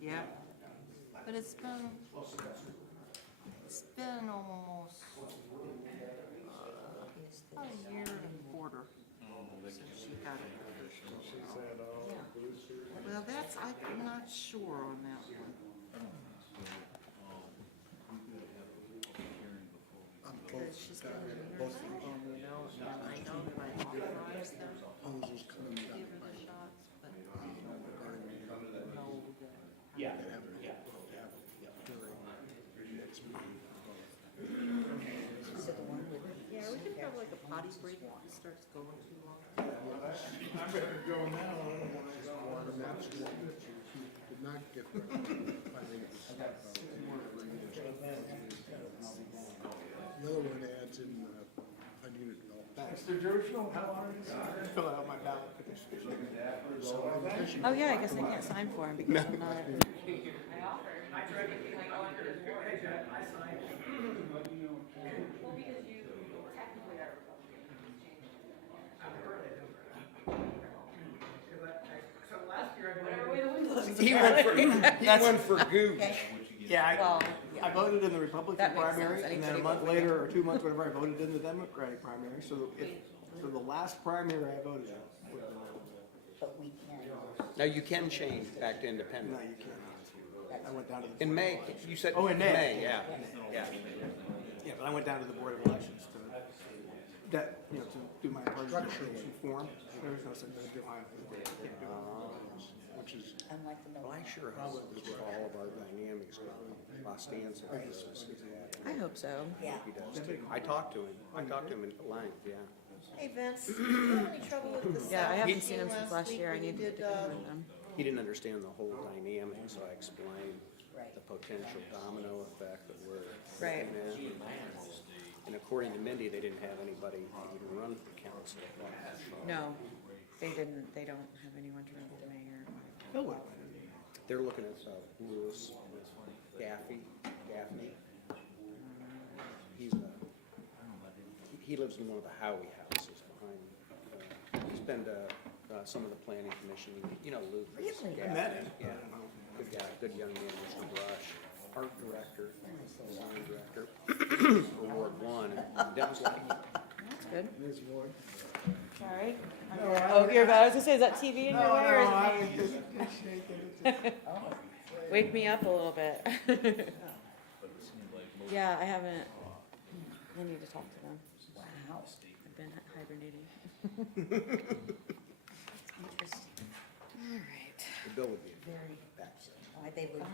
Yeah, but it's been almost about a year and a quarter since she got it. Well, I'm not sure on that one. Because she's got a nursing home, you know, and I know that I authorized them to give her the shots, but they don't know that. Yeah. Yeah, we could have like a potty break if it starts going too long. I'm ready to go now. Water maps did not get the other one adds in ununit development. Mr. Churchill, how are you? Fill out my ballot petition. Oh, yeah, I guess I can't sign for him because I'm not. He went for Gooch. Well, I voted in the Republican That makes primary, sense. and then a Anybody month vote later, or 2 months, whatever, I voted in the Democratic primary, so the last primary I voted in. But we can't. Now, you can change back to No, independent. you can't. I went down to the. In May, you said. Oh, in May. Yeah, yeah. Yeah, but I went down to the Board of Elections to, to do my participation form. There was no such thing as Ohio. Can't do it. Which is, I'd like to know. well, I sure hope all of our dynamics go. Costanza does. I hope so. Yeah. He does too. I talked to him in length, yeah. Hey Vince, do you have any trouble with the Yeah, I sound haven't machine seen him since last week year. I when you need to did, get with him. He didn't understand the whole dynamic, so I explained Right. the potential domino effect that we're Right. looking at. And according to Mindy, they didn't have anybody even run for council. No, they didn't. They don't have anyone to run for the mayor. Bill would. They're looking at Lewis Gaffney. He lives in one of the Howie houses behind. He's been to some of the planning commission. You know Luke. Really? I met him. Yeah, good guy, good young man, Mr. Brush, art director, design director for Ward 1. And Den's like, That's good. There's Ward. Sorry. Oh, you're bad. I was gonna say, is that TV in your way or is it? Wake me up a little bit. Yeah, I haven't. I need to talk to them. Wow. I've been hibernating. Interesting. All right. the bill would be Very. Why they would 100%.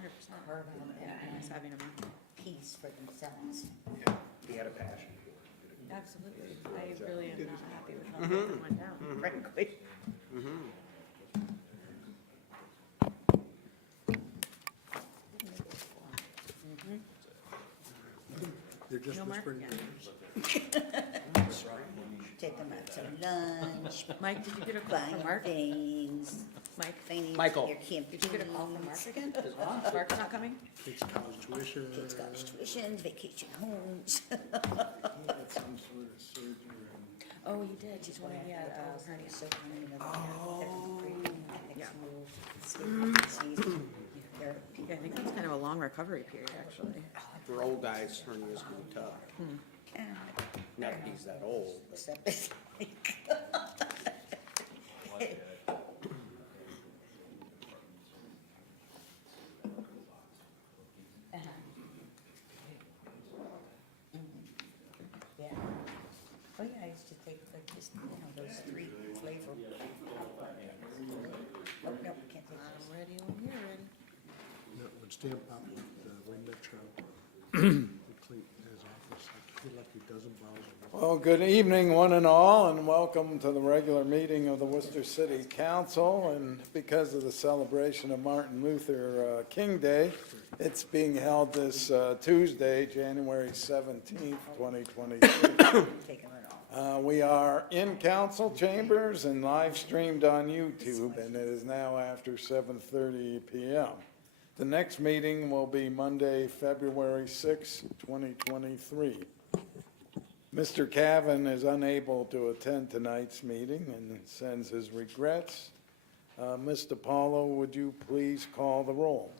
carve out Yeah, nice having them. a piece for themselves. He had a passion for it. Absolutely. I really am not happy with how it went down, frankly. They're just No, Mark? whispering. Yeah. Take them out to lunch, Mike, did you get a call buy from them Mark? things, Mike, cleaning Michael. their campaigns. did you get a call from Mark again? Mark's not coming? Kids' college tuition. Kids' college tuitions, vacation homes. He had some sort of surgery. Oh, he did. He's one he had hernia. So kind of, Yeah. They're Yeah, I think that's kind of a long recovery period, actually. For old guys, hernias can be tough. Not that he's that old, but Except it's like. Yeah. Oh, yeah, I used to take like just, those 3 flavor. Oh, no, we can't take those. I'm ready when you're ready. No, when Stan Pop left the Wayne Metro, he cleaned his office, like, he left a dozen bottles of Well, good evening, one and all, and welcome to the regular meeting of the Worcester City Council. And because of the celebration of Martin Luther King Day, it's being held this Tuesday, January 17th, 2022. Taking it off. We are in council chambers and live streamed on YouTube, and it is now after 7:30 p.m. The next meeting will be Monday, February 6, 2023. Mr. Cavan is unable to attend tonight's meeting and sends his regrets. Ms. DiPaolo, would you please call the roll?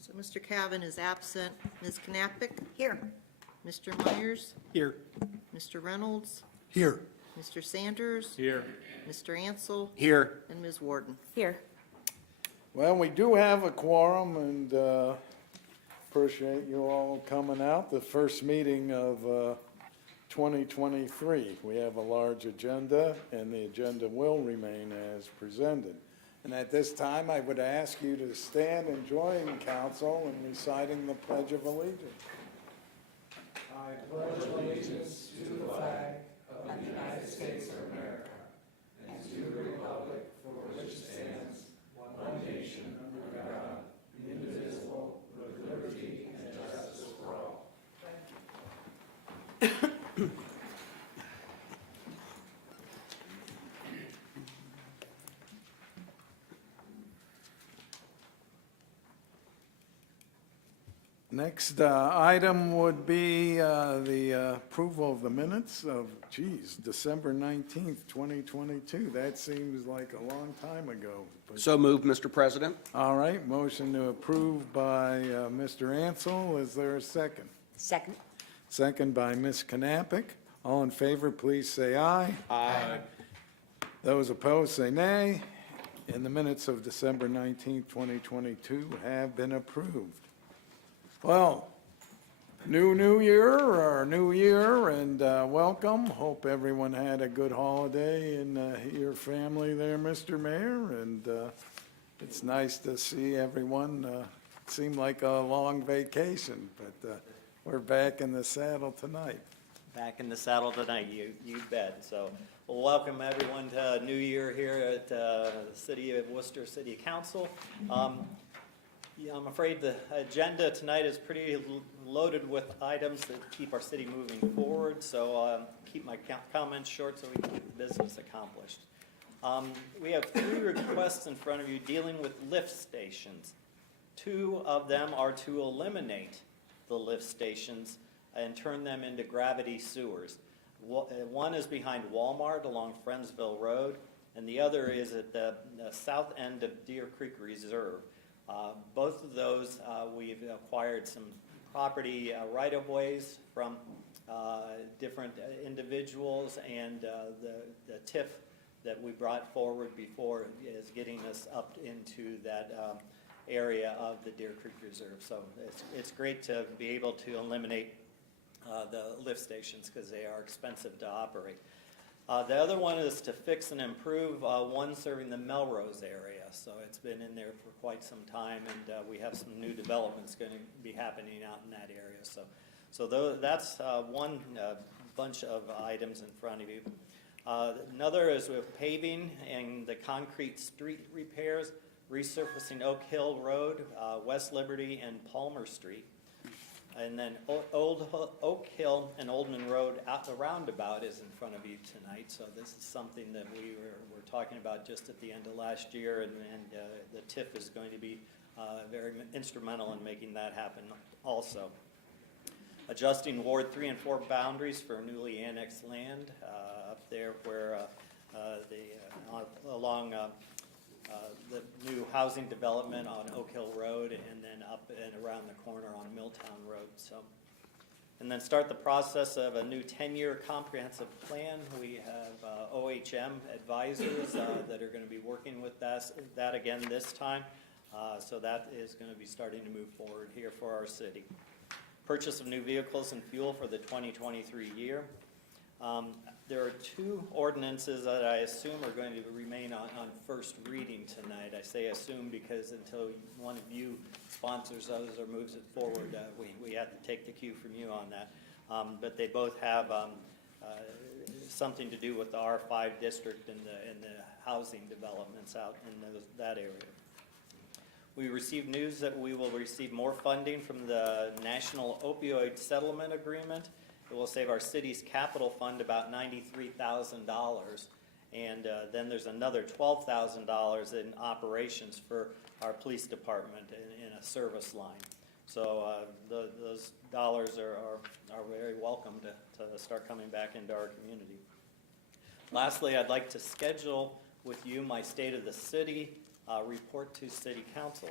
So Mr. Cavan is absent. Ms. Knappich? Here. Mr. Myers? Here. Mr. Reynolds? Here. Mr. Sanders? Here. Mr. Ansel? Here. And Ms. Warden. Here. Well, we do have a quorum, and appreciate you all coming out. The first meeting of 2023. We have a large agenda, and the agenda will remain as presented. And at this time, I would ask you to stand and join council in reciting the Pledge of Allegiance. I pledge allegiance to the flag of the United States of America and to the republic for which it stands, one nation under God, indivisible, with liberty and justice for all. Next item would be the approval of the minutes of, December 19th, 2022. That seems like a long time ago. But So moved, Mr. President. all right, motion to approve by Mr. Ansel. Is there a second? Second. Second by Ms. Knappich. All in favor, please say aye. Aye. Those opposed, say nay. And the minutes of December 19th, 2022 have been approved. Well, new year, and welcome. Hope everyone had a good holiday and your family there, Mr. Mayor. And it's nice to see everyone. It seemed like a long vacation, but we're back in the saddle tonight. Back in the saddle tonight, you bet. So, well, welcome everyone to New Year here at the City of Worcester City Council. Yeah, I'm afraid the agenda tonight is pretty loaded with items that keep our city moving forward, so keep my comments short so we can get the business accomplished. We have 3 requests in front of you dealing with lift stations. 2 of them are to eliminate the lift stations and turn them into gravity sewers. One is behind Walmart along Friendsville Road, and the other is at the south end of Deer Creek Reserve. Both of those, we've acquired some property right-of-ways from different individuals, and the TIF that we brought forward before is getting us up into that area of the Deer Creek Reserve. So it's great to be able to eliminate the lift stations because they are expensive to operate. The other one is to fix and improve one serving the Melrose area. So it's been in there for quite some time, and we have some new developments going to be happening out in that area. So that's one bunch of items in front of you. Another is with paving and the concrete street repairs, resurfacing Oak Hill Road, West Liberty, and Palmer Street. And then Old Oak Hill and Oldman Road out the roundabout is in front of you tonight. So this is something that we were talking about just at the end of last year, and the TIF is going to be very instrumental in making that happen also. Adjusting Ward 3 and 4 boundaries for newly annexed land up there where along the new housing development on Oak Hill Road, and then up and around the corner on Milltown Road. So, and then start the process of a new 10-year comprehensive plan. We have OHM advisors that are going to be working with that again this time. So that is going to be starting to move forward here for our city. Purchase of new vehicles and fuel for the 2023 year. There are 2 ordinances that I assume are going to remain on first reading tonight. I say assume because until one of you sponsors those or moves it forward, we have to take the cue from you on that. But they both have something to do with the R5 district and the housing developments out in that area. We received news that we will receive more funding from the National Opioid Settlement Agreement. It will save our city's capital fund about $93,000. And then there's another $12,000 in operations for our police department in a service line. So those dollars are very welcome to start coming back into our community. Lastly, I'd like to schedule with you my State of the City report to City Council.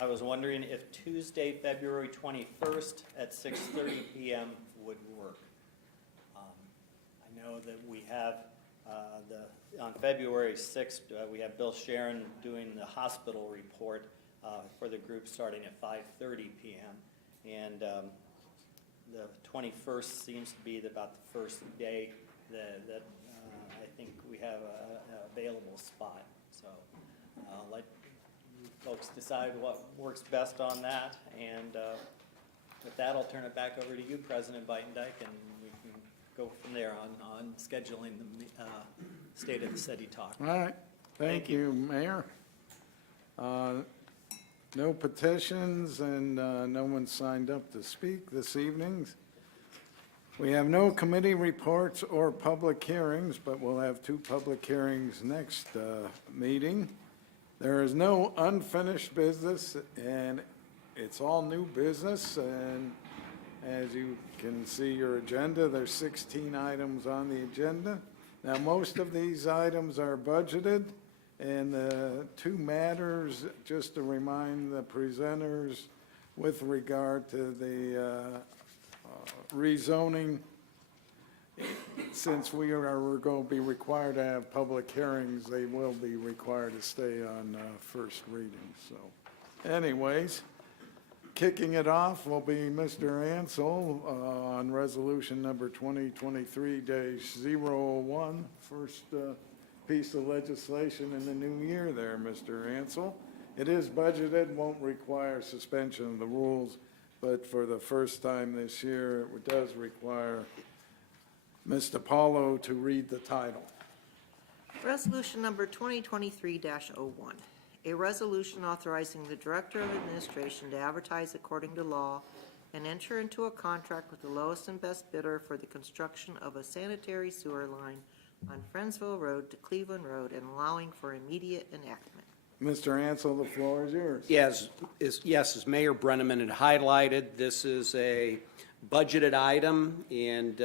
I was wondering if Tuesday, February 21st at 6:30 p.m. would work. I know that we have on February 6th, we have Bill Sharon doing the hospital report for the group starting at 5:30 p.m. And the 21st seems to be about the first day that I think we have an available spot. So I'll let you folks decide what works best on that. And with that, I'll turn it back over to you, President Beitendijk, and we can go from there on scheduling the State of the City talk. All right, thank you, Mayor. No petitions and no one signed up to speak this evening. We have no committee reports or public hearings, but we'll have 2 public hearings next meeting. There is no unfinished business, and it's all new business. And as you can see your agenda, there's 16 items on the agenda. Now, most of these items are budgeted, and the 2 matters, just to remind the presenters with regard to the rezoning, since we're going to be required to have public hearings, they will be required to stay on first reading. So anyways, kicking it off will be Mr. Ansel on resolution number 2023-001, first piece of legislation in the new year there, Mr. Ansel. It is budgeted, won't require suspension of the rules, but for the first time this year, it does require Mr. Paulo to read the title. Resolution number 2023-01, a resolution authorizing the Director of Administration to advertise according to law and enter into a contract with the lowest and best bidder for the construction of a sanitary sewer line on Friendsville Road to Cleveland Road and allowing for immediate enactment. Mr. Ansel, the floor is yours. Yes, as Mayor Brenneman had highlighted, this is a budgeted item, and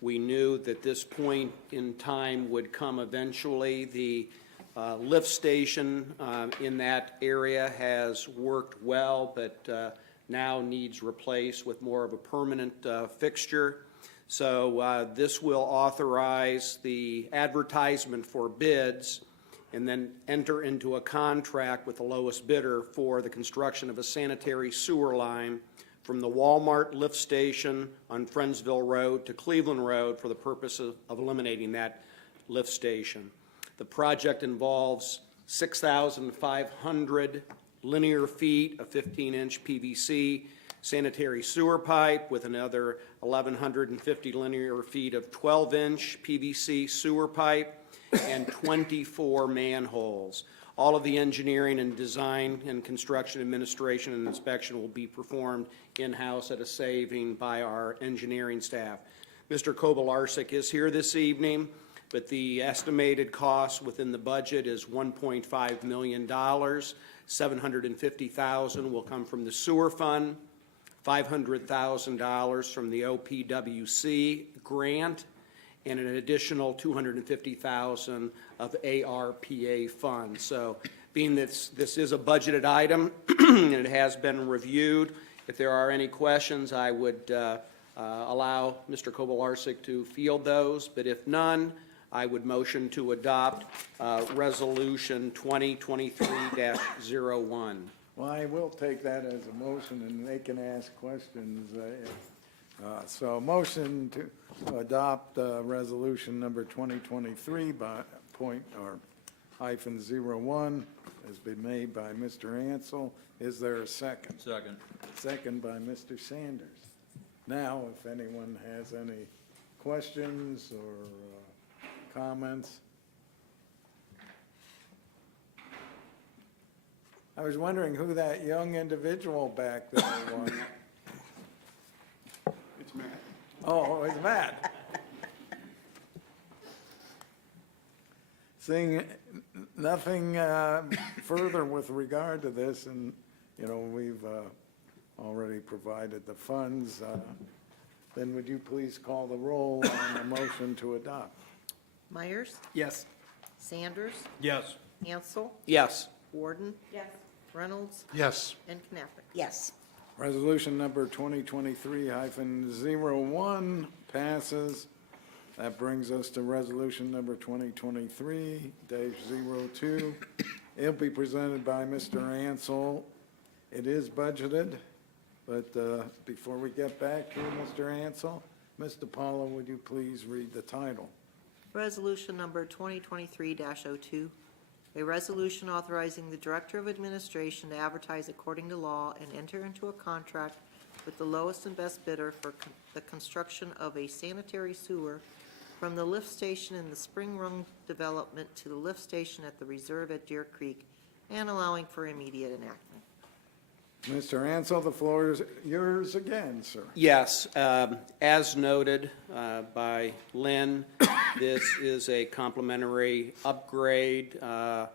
we knew that this point in time would come eventually. The lift station in that area has worked well, but now needs replaced with more of a permanent fixture. So this will authorize the advertisement for bids and then enter into a contract with the lowest bidder for the construction of a sanitary sewer line from the Walmart lift station on Friendsville Road to Cleveland Road for the purpose of eliminating that lift station. The project involves 6,500 linear feet of 15-inch PVC sanitary sewer pipe with another 1,150 linear feet of 12-inch PVC sewer pipe and 24 manholes. All of the engineering and design and construction administration and inspection will be performed in-house at a saving by our engineering staff. Mr. Kobelarsek is here this evening, but the estimated cost within the budget is $1.5 million. $750,000 will come from the sewer fund, $500,000 from the OPWC grant, and an additional $250,000 of ARPA funds. So being that this is a budgeted item and it has been reviewed, if there are any questions, I would allow Mr. Kobelarsek to field those, but if none, I would motion to adopt Resolution 2023-01. Well, I will take that as a motion, and they can ask questions. So a motion to adopt resolution number 2023 -01 has been made by Mr. Ansel. Is there a second? Second. Second by Mr. Sanders. Now, if anyone has any questions or comments? I was wondering who that young individual back there was. It's Matt. Oh, it's Matt. Seeing nothing further with regard to this, and, you know, we've already provided the funds, then would you please call the roll on the motion to adopt? Myers, Yes. Sanders, Yes. Ansel, Yes. Warden, Yes. Reynolds, Yes. and Knappich. Yes. Resolution number 2023-01 passes. That brings us to resolution number 2023-02. It'll be presented by Mr. Ansel. It is budgeted, but before we get back to Mr. Ansel, Ms. DiPaolo, would you please read the title? Resolution number 2023-02, a resolution authorizing the Director of Administration to advertise according to law and enter into a contract with the lowest and best bidder for the construction of a sanitary sewer from the lift station in the Spring Run development to the lift station at the reserve at Deer Creek, and allowing for immediate enactment. Mr. Ansel, the floor is yours again, sir. Yes, as noted by Lynn, this is a complimentary upgrade to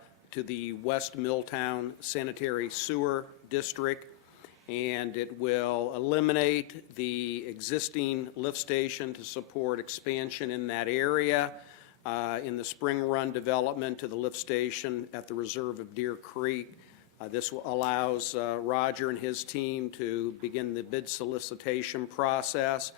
the West Milltown Sanitary Sewer District, and it will eliminate the existing lift station to support expansion in that area, in the Spring Run development to the lift station at the reserve of Deer Creek. This allows Roger and his team to begin the bid solicitation process.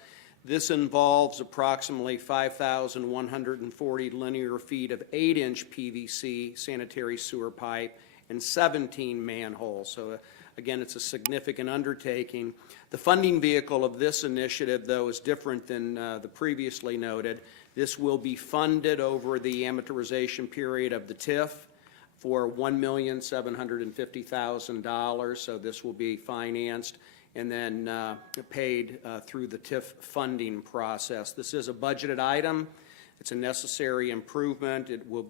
This involves approximately 5,140 linear feet of 8-inch PVC sanitary sewer pipe and 17 manholes. So again, it's a significant undertaking. The funding vehicle of this initiative, though, is different than the previously noted. This will be funded over the amortization period of the TIF for $1,750,000. So this will be financed and then paid through the TIF funding process. This is a budgeted item. It's a necessary improvement. It will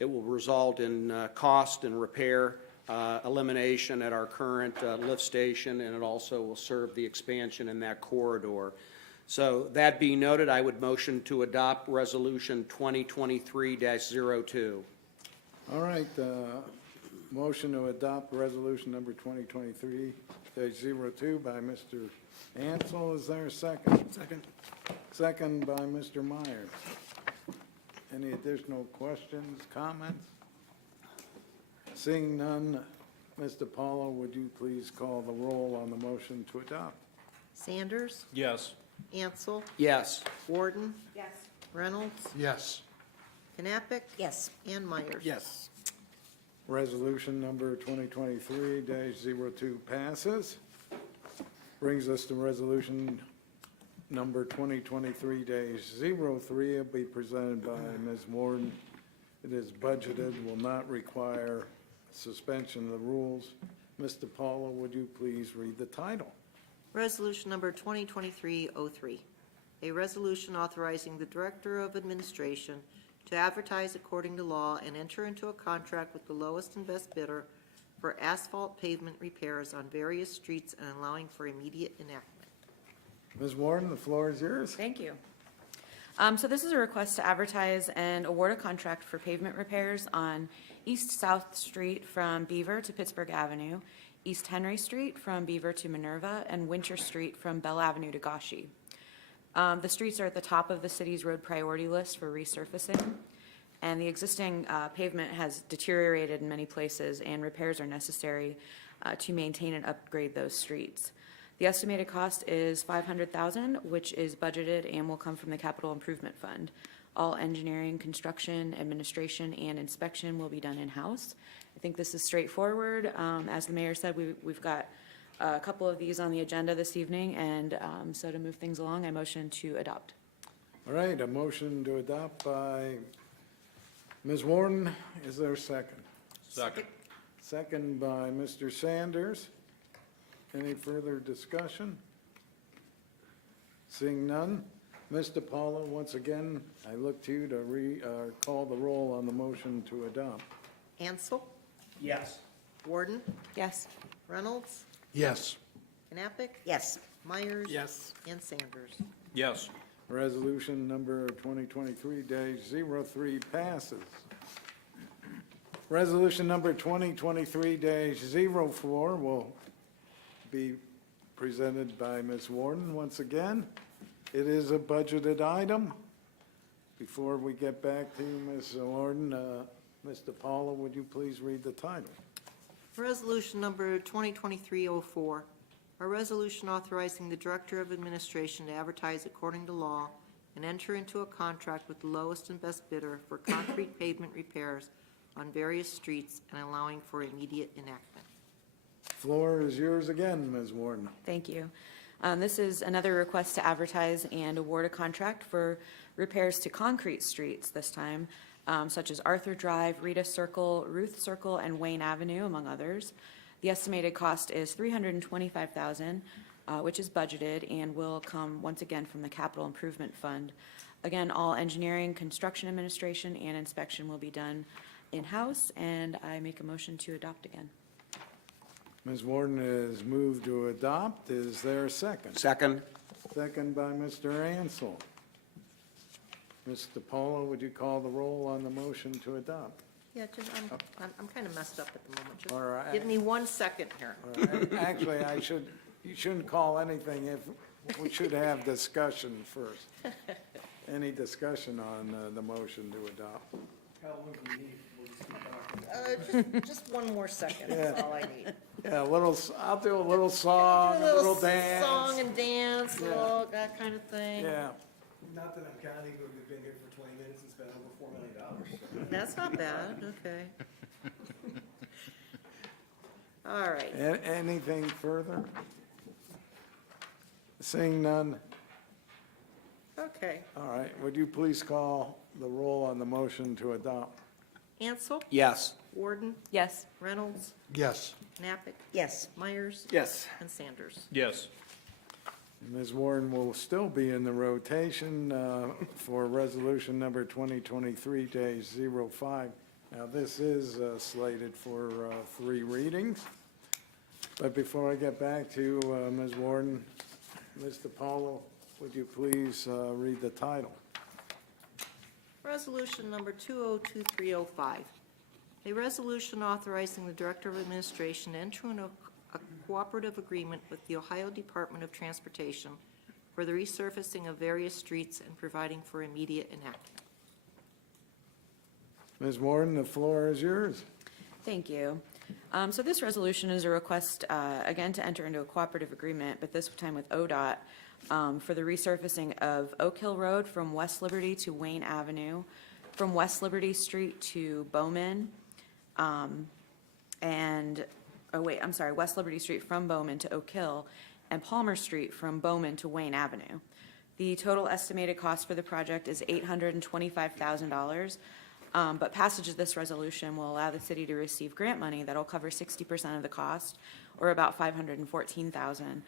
result in cost and repair elimination at our current lift station, and it also will serve the expansion in that corridor. So that being noted, I would motion to adopt Resolution 2023-02. All right, motion to adopt resolution number 2023-02 by Mr. Ansel. Is there a second? Second. Second by Mr. Myers. Any additional questions, comments? Seeing none, Ms. DiPaolo, would you please call the roll on the motion to adopt? Sanders, Yes. Ansel, Yes. Warden, Yes. Reynolds, Yes. Knappich, Yes. and Myers. Yes. Resolution number 2023-02 passes. Brings us to resolution number 2023-03. It'll be presented by Ms. Warden. It is budgeted, will not require suspension of the rules. Ms. DiPaolo, would you please read the title? Resolution number 2023-03, a resolution authorizing the Director of Administration to advertise according to law and enter into a contract with the lowest and best bidder for asphalt pavement repairs on various streets and allowing for immediate enactment. Ms. Warden, the floor is yours. Thank you. So this is a request to advertise and award a contract for pavement repairs on East South Street from Beaver to Pittsburgh Avenue, East Henry Street from Beaver to Minerva, and Winter Street from Bell Avenue to Gauchy. The streets are at the top of the city's road priority list for resurfacing, and the existing pavement has deteriorated in many places, and repairs are necessary to maintain and upgrade those streets. The estimated cost is $500,000, which is budgeted and will come from the Capital Improvement Fund. All engineering, construction, administration, and inspection will be done in-house. I think this is straightforward. As the mayor said, we've got a couple of these on the agenda this evening, and so to move things along, I motion to adopt. All right, a motion to adopt by Ms. Warden. Is there a second? Second. Second by Mr. Sanders. Any further discussion? Seeing none, Mr. Paulo, once again, I look to you to call the roll on the motion to adopt. Ansel, Yes. Warden, Yes. Reynolds, Yes. Knappich, Yes. Myers. Yes. And Sanders. Yes. Resolution number 2023-03 passes. Resolution number 2023-04 will be presented by Ms. Warden once again. It is a budgeted item. Before we get back to you, Ms. Warden, Mr. Paula, would you please read the title? Resolution number 2023-04, a resolution authorizing the Director of Administration to advertise according to law and enter into a contract with the lowest and best bidder for concrete pavement repairs on various streets and allowing for immediate enactment. Floor is yours again, Ms. Warden. Thank you. This is another request to advertise and award a contract for repairs to concrete streets this time, such as Arthur Drive, Rita Circle, Ruth Circle, and Wayne Avenue, among others. The estimated cost is $325,000, which is budgeted and will come once again from the Capital Improvement Fund. Again, all engineering, construction administration, and inspection will be done in-house, and I make a motion to adopt again. Ms. Warden is moved to adopt. Is there a second? Second. Second by Mr. Ansel. Mr. Polo, would you call the roll on the motion to adopt? Yeah, just, I'm kind of messed up at the moment. Just All right. give me 1 second here. Actually, you shouldn't call anything if, we should have discussion first. Any discussion on the motion to adopt? Just 1 more second, that's all I need. Yeah, I'll do a little song, a little dance. Song and dance, little, that kind of thing. Yeah, Not that I'm counting, but we've been here for 20 minutes and spent over $4 million. So. That's not bad, okay. All right, Anything further? Seeing none? okay. All right, would you please call the roll on the motion to adopt? Ansel, Yes. Warden, Yes. Reynolds, Yes. Knappich, Yes. Myers, Yes. and Sanders. Yes. Ms. Warren will still be in the rotation for resolution number 2023-05. Now, this is slated for 3 readings. But before I get back to Ms. Warden, Mr. Paulo, would you please read the title? Resolution number 2023-05, a resolution authorizing the Director of Administration to enter into a cooperative agreement with the Ohio Department of Transportation for the resurfacing of various streets and providing for immediate enactment. Ms. Warden, the floor is yours. Thank you. So this resolution is a request, again, to enter into a cooperative agreement, but this time with ODOT, for the resurfacing of Oak Hill Road from West Liberty to Wayne Avenue, from West Liberty Street to Bowman, West Liberty Street from Bowman to Oak Hill, and Palmer Street from Bowman to Wayne Avenue. The total estimated cost for the project is $825,000. But passage of this resolution will allow the city to receive grant money that'll cover 60% of the cost, or about $514,000,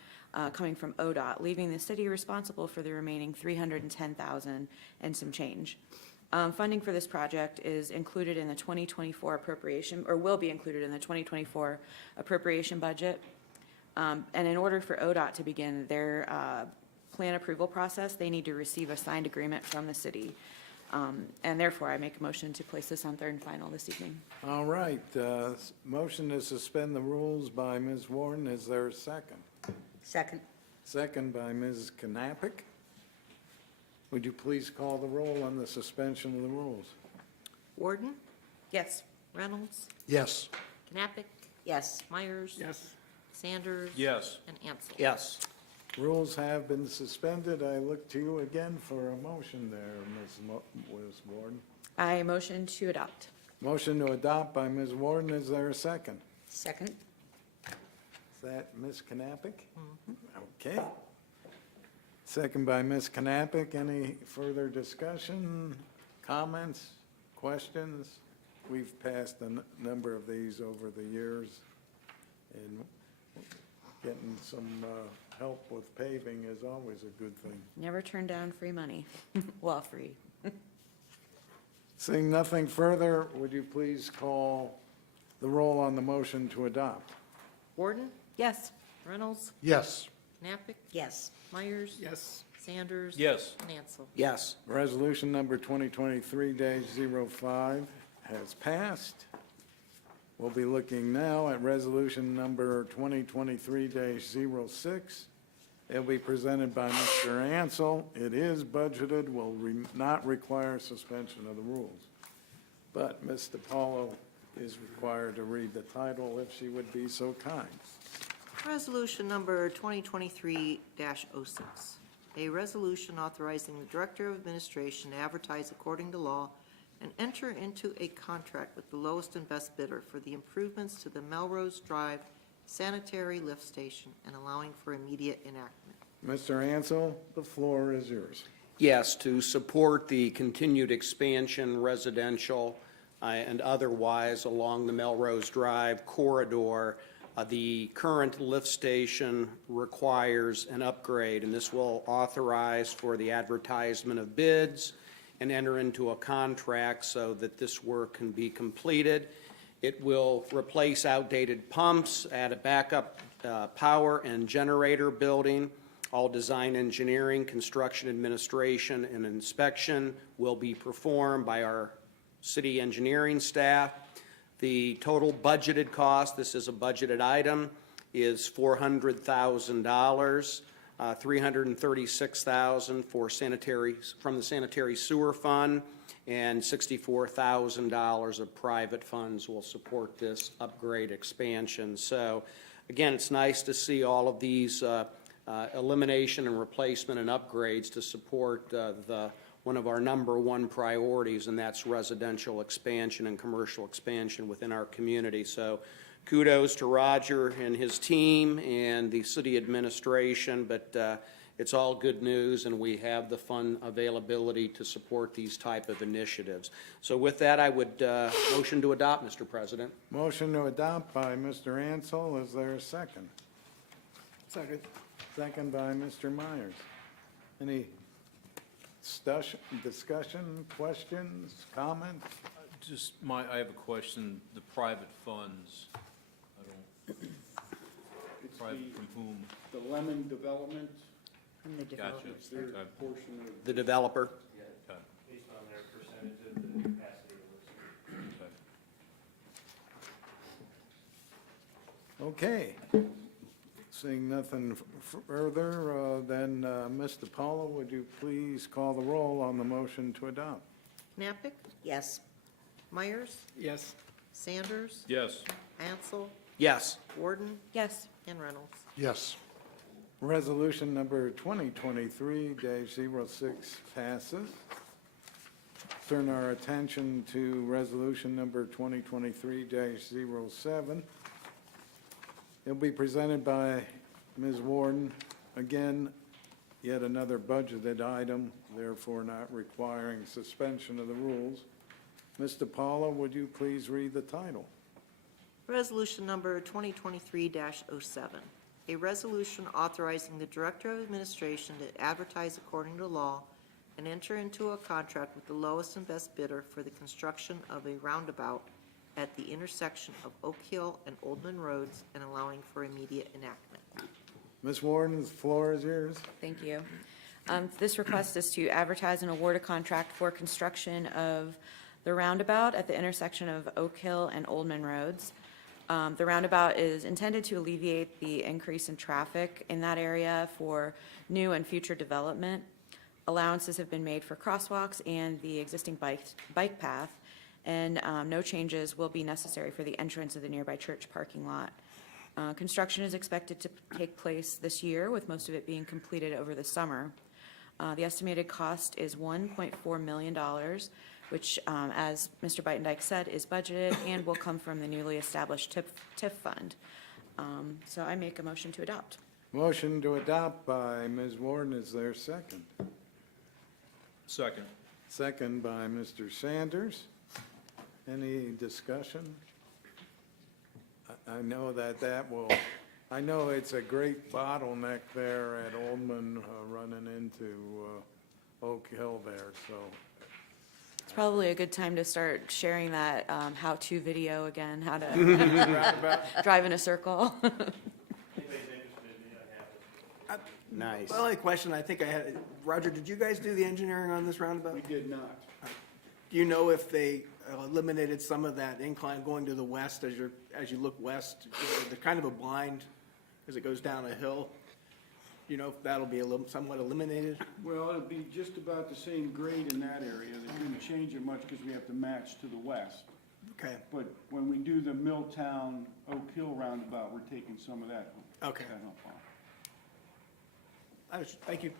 coming from ODOT, leaving the city responsible for the remaining $310,000 and some change. Funding for this project is included in the 2024 appropriation, or will be included in the 2024 appropriation budget. And in order for ODOT to begin their plan approval process, they need to receive a signed agreement from the city. And therefore, I make a motion to place this on third and final this evening. All right, motion to suspend the rules by Ms. Warden. Is there a second? Second. Second by Ms. Knappich. Would you please call the roll on the suspension of the rules? Warden, Yes. Reynolds, Yes. Knappich, Yes. Myers. Yes. Sanders. Yes. And Ansel. Yes. Rules have been suspended. I look to you again for a motion there, Ms. Warden. I motion to adopt. Motion to adopt by Ms. Warden. Is there a second? Second. Is that Ms. Knappich? Okay. Second by Ms. Knappich. Any further discussion, comments, questions? We've passed a number of these over the years. And Getting some help with paving is always a good thing. Never turn down free money. Well, free. Seeing nothing further, would you please call the roll on the motion to adopt? Warden, Yes. Reynolds, Yes. Knappich, Yes. Myers. Yes. Sanders. Yes. And Ansel. Yes. Resolution number 2023-05 has passed. We'll be looking now at resolution number 2023-06. It'll be presented by Mr. Ansel. It is budgeted, will not require suspension of the rules. But Ms. DiPaolo is required to read the title if she would be so kind. Resolution number 2023-06, a resolution authorizing the Director of Administration to advertise according to law and enter into a contract with the lowest and best bidder for the improvements to the Melrose Drive sanitary lift station and allowing for immediate enactment. Mr. Ansel, the floor is yours. Yes, to support the continued expansion, residential and otherwise, along the Melrose Drive corridor. The current lift station requires an upgrade, and this will authorize for the advertisement of bids and enter into a contract so that this work can be completed. It will replace outdated pumps, add a backup power and generator building. All design engineering, construction administration, and inspection will be performed by our city engineering staff. The total budgeted cost, this is a budgeted item, is $400,000, $336,000 for sanitary, from the sanitary sewer fund, and $64,000 of private funds will support this upgrade expansion. So, again, it's nice to see all of these elimination and replacement and upgrades to support one of our number one priorities, and that's residential expansion and commercial expansion within our community. So kudos to Roger and his team and the city administration, but it's all good news, and we have the fund availability to support these type of initiatives. So with that, I would motion to adopt, Mr. President. Motion to adopt by Mr. Ansel. Is there a second? Second. Second by Mr. Myers. Any discussion, questions, comments? I have a question, the private funds, private from whom? The Lemon Development, From the Gotcha. developers. Okay. portion of. The developer. Okay. based on their percentage of the capacity of the Okay. Okay. Seeing nothing further, then Ms. DiPaolo, would you please call the roll on the motion to adopt? Knappich, Yes. Myers, Yes. Sanders, Yes. Ansel, Yes. Warden, Yes. and Reynolds. Yes. Resolution number 2023-06 passes. Turn our attention to resolution number 2023-07. It'll be presented by Ms. Warden. Again, yet another budgeted item, therefore not requiring suspension of the rules. Ms. DiPaolo, would you please read the title? Resolution number 2023-07, a resolution authorizing the Director of Administration to advertise according to law and enter into a contract with the lowest and best bidder for the construction of a roundabout at the intersection of Oak Hill and Oldman Roads and allowing for immediate enactment. Ms. Warden, the floor is yours. Thank you. This request is to advertise and award a contract for construction of the roundabout at the intersection of Oak Hill and Oldman Roads. The roundabout is intended to alleviate the increase in traffic in that area for new and future development. Allowances have been made for crosswalks and the existing bike path, and no changes will be necessary for the entrance of the nearby church parking lot. Construction is expected to take place this year, with most of it being completed over the summer. The estimated cost is $1.4 million, which, as Mr. Beitendijk said, is budgeted and will come from the newly established TIF fund. So I make a motion to adopt. Motion to adopt by Ms. Warden. Is there a second? Second. Second by Mr. Sanders. Any discussion? I know that will I know it's a great bottleneck there at Oldman, running into Oak Hill there, so. It's probably a good time to start sharing that how-to video again, how to drive in a circle. Nice. The only question I think I had, Roger, did you guys do the engineering on this roundabout? We did not. Do you know if they eliminated some of that incline going to the west as you look west? They're kind of a blind as it goes down a hill. Do you know if that'll be somewhat eliminated? Well, it'll be just about the same grade in that area. They couldn't change it much because we have to match to the west. Okay, But when we do the Milltown Oak Hill roundabout, we're taking some of that. Okay. that hump off. Thank you.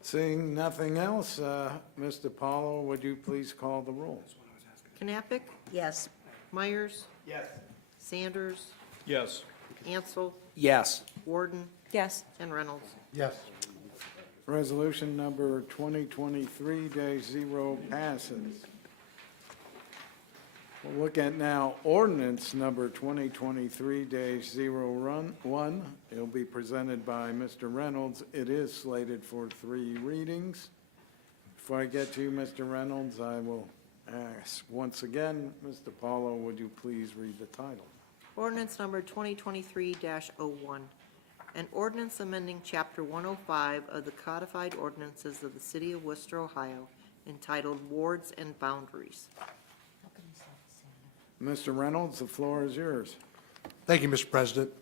Seeing nothing else, Mr. Paulo, would you please call the roll? Knappich, Yes. Myers, Yes. Sanders, Yes. Ansel, Yes. Warden, Yes. and Reynolds. Yes. Resolution number 2023-0 passes. We'll look at now ordinance number 2023-01. It'll be presented by Mr. Reynolds. It is slated for 3 readings. Before I get to you, Mr. Reynolds, I will ask once again, Mr. Paulo, would you please read the title? Ordinance number 2023-01, an ordinance amending Chapter 105 of the Codified Ordinances of the City of Worcester, Ohio, entitled Wards and Boundaries. How come you said Santa? Mr. Reynolds, the floor is yours. Thank you, Mr. President.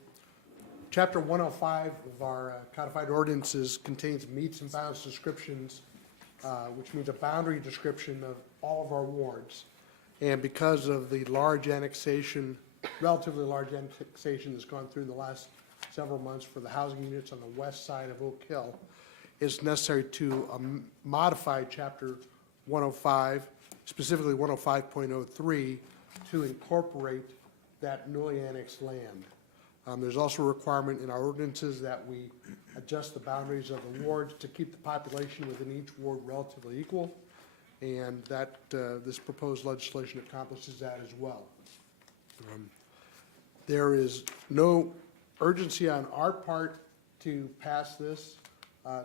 Chapter 105 of our codified ordinances contains metes and bounds descriptions, which means a boundary description of all of our wards. And because of the large annexation, relatively large annexation that's gone through the last several months for the housing units on the west side of Oak Hill, it's necessary to modify Chapter 105, specifically 105.03, to incorporate that newly annexed land. There's also a requirement in our ordinances that we adjust the boundaries of the wards to keep the population within each ward relatively equal, and that this proposed legislation accomplishes that as well. There is no urgency on our part to pass this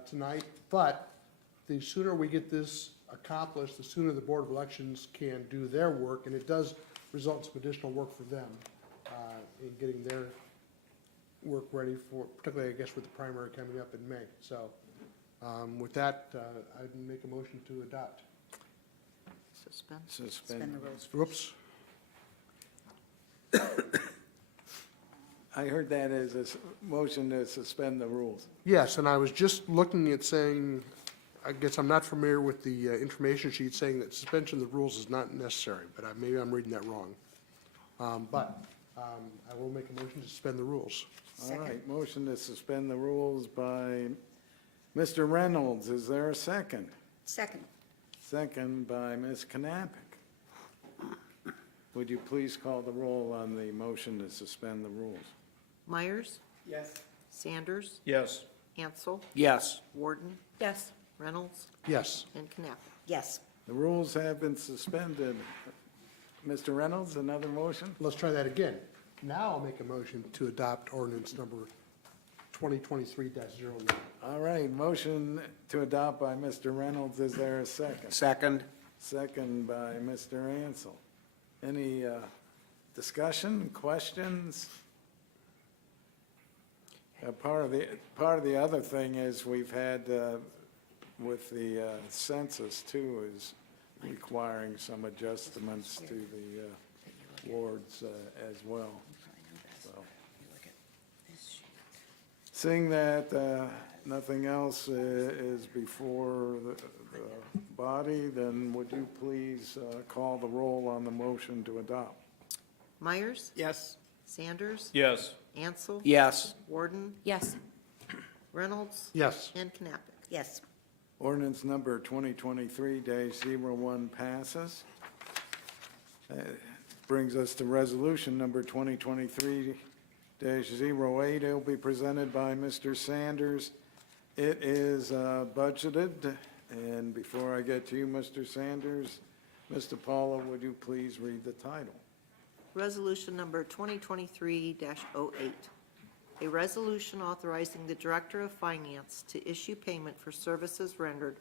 tonight, but the sooner we get this accomplished, the sooner the Board of Elections can do their work, and it does result in some additional work for them in getting their work ready for, particularly, I guess, with the primary coming up in May. So with that, I'd make a motion to adopt. Suspend. Suspend the rules. Whoops. I heard that as a motion to suspend the rules. Yes, and I was just looking at saying, I guess I'm not familiar with the information sheet saying that suspension of the rules is not necessary, but maybe I'm reading that wrong. But I will make a motion to suspend the rules. All right, motion to suspend the rules by Mr. Reynolds. Is there a second? Second. Second by Ms. Knappich. Would you please call the roll on the motion to suspend the rules? Myers, Yes. Sanders, Yes. Ansel, Yes. Warden, Yes. Reynolds, Yes. and Knappich. Yes. The rules have been suspended. Mr. Reynolds, another motion? Let's try that again. Now I'll make a motion to adopt ordinance number 2023-09. All right, motion to adopt by Mr. Reynolds. Is there a second? Second. Second by Mr. Ansel. Any discussion, questions? Part of the other thing is we've had with the census too is requiring some adjustments to the wards as well. So, seeing that nothing else is before the body, then would you please call the roll on the motion to adopt? Myers, Yes. Sanders, Yes. Ansel, Yes. Warden, Yes. Reynolds, Yes. and Knappich. Yes. Ordinance number 2023-01 passes. Brings us to resolution number 2023-08. It'll be presented by Mr. Sanders. It is budgeted, and before I get to you, Mr. Sanders, Mr. Paula, would you please read the title? Resolution number 2023-08. A resolution authorizing the Director of Finance to issue payment for services rendered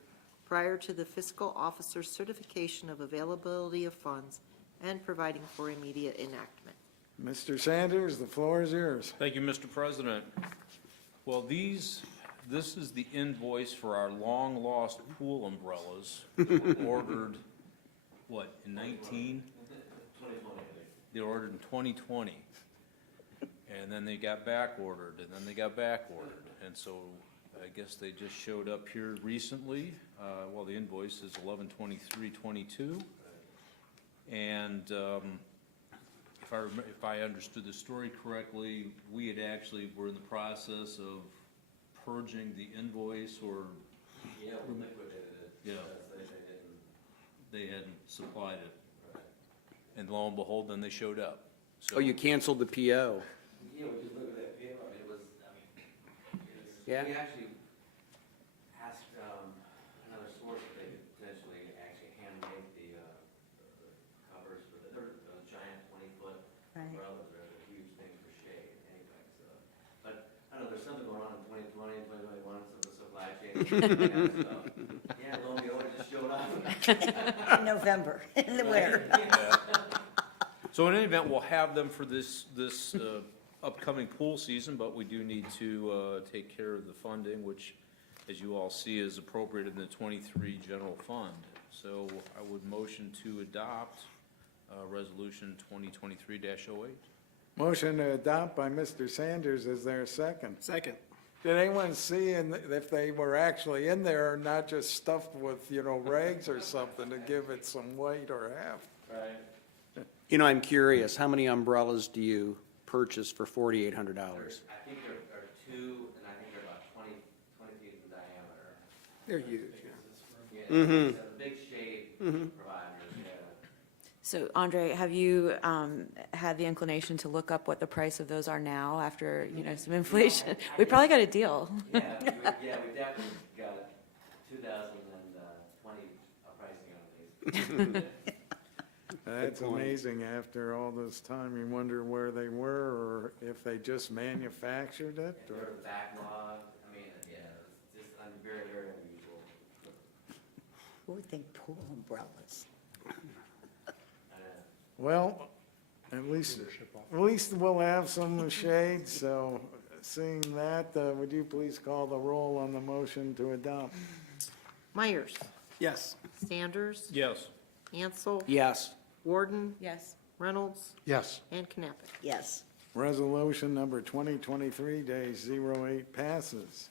prior to the fiscal officer's certification of availability of funds and providing for immediate enactment. Mr. Sanders, the floor is yours. Thank you, Mr. President. Well, this is the invoice for our long-lost pool umbrellas that were ordered, what, in 19? 2020. They were ordered in 2020. And then they got back ordered, and then they got back ordered. And so I guess they just showed up here recently. Well, the invoice is 11/23/22. And if I understood the story correctly, we had actually were in the process of purging the invoice, or Yeah, we liquidated it. Yeah. Because they didn't. they hadn't supplied it. And lo and behold, then they showed up. So Oh, you canceled the PO? Yeah, we just looked at that PO, it was, Yeah. we actually asked, another source if they could potentially actually hand make the covers for they're a giant 20-foot Right. umbrellas, they're a huge thing for shade anyway, so. But, I don't know, there's something going on in 2020 and 2021, so the supply chain. So, yeah, lo and behold, it just showed up. In November, in the winter. So in any event, we'll have them for this upcoming pool season, but we do need to take care of the funding, which, as you all see, is appropriated in the 23 general fund. So I would motion to adopt Resolution 2023-08. Motion to adopt by Mr. Sanders. Is there a second? Second. Did anyone see if they were actually in there or not just stuffed with, rags or something to give it some weight or heft? Right. You know, I'm curious, how many umbrellas do you purchase for $4,800? I think there are two, and I think they're about 20 feet in diameter. They're huge, yeah. Yeah, it's a big shade providers, yeah. So Andre, have you had the inclination to look up what the price of those are now after, some inflation? We probably got a deal. Yeah, we definitely got 2020 pricing on these. That's amazing. After all this time, you wonder where they were or if they just manufactured it They're or. backlog, I mean, yeah, it's just very, very unusual. Who would think pool umbrellas? Well, at least we'll have some shade, so seeing that, would you please call the roll on the motion to adopt? Myers, Yes. Sanders, Yes. Ansel, Yes. Warden, Yes. Reynolds, Yes. and Knappich. Yes. Resolution number 2023-08 passes.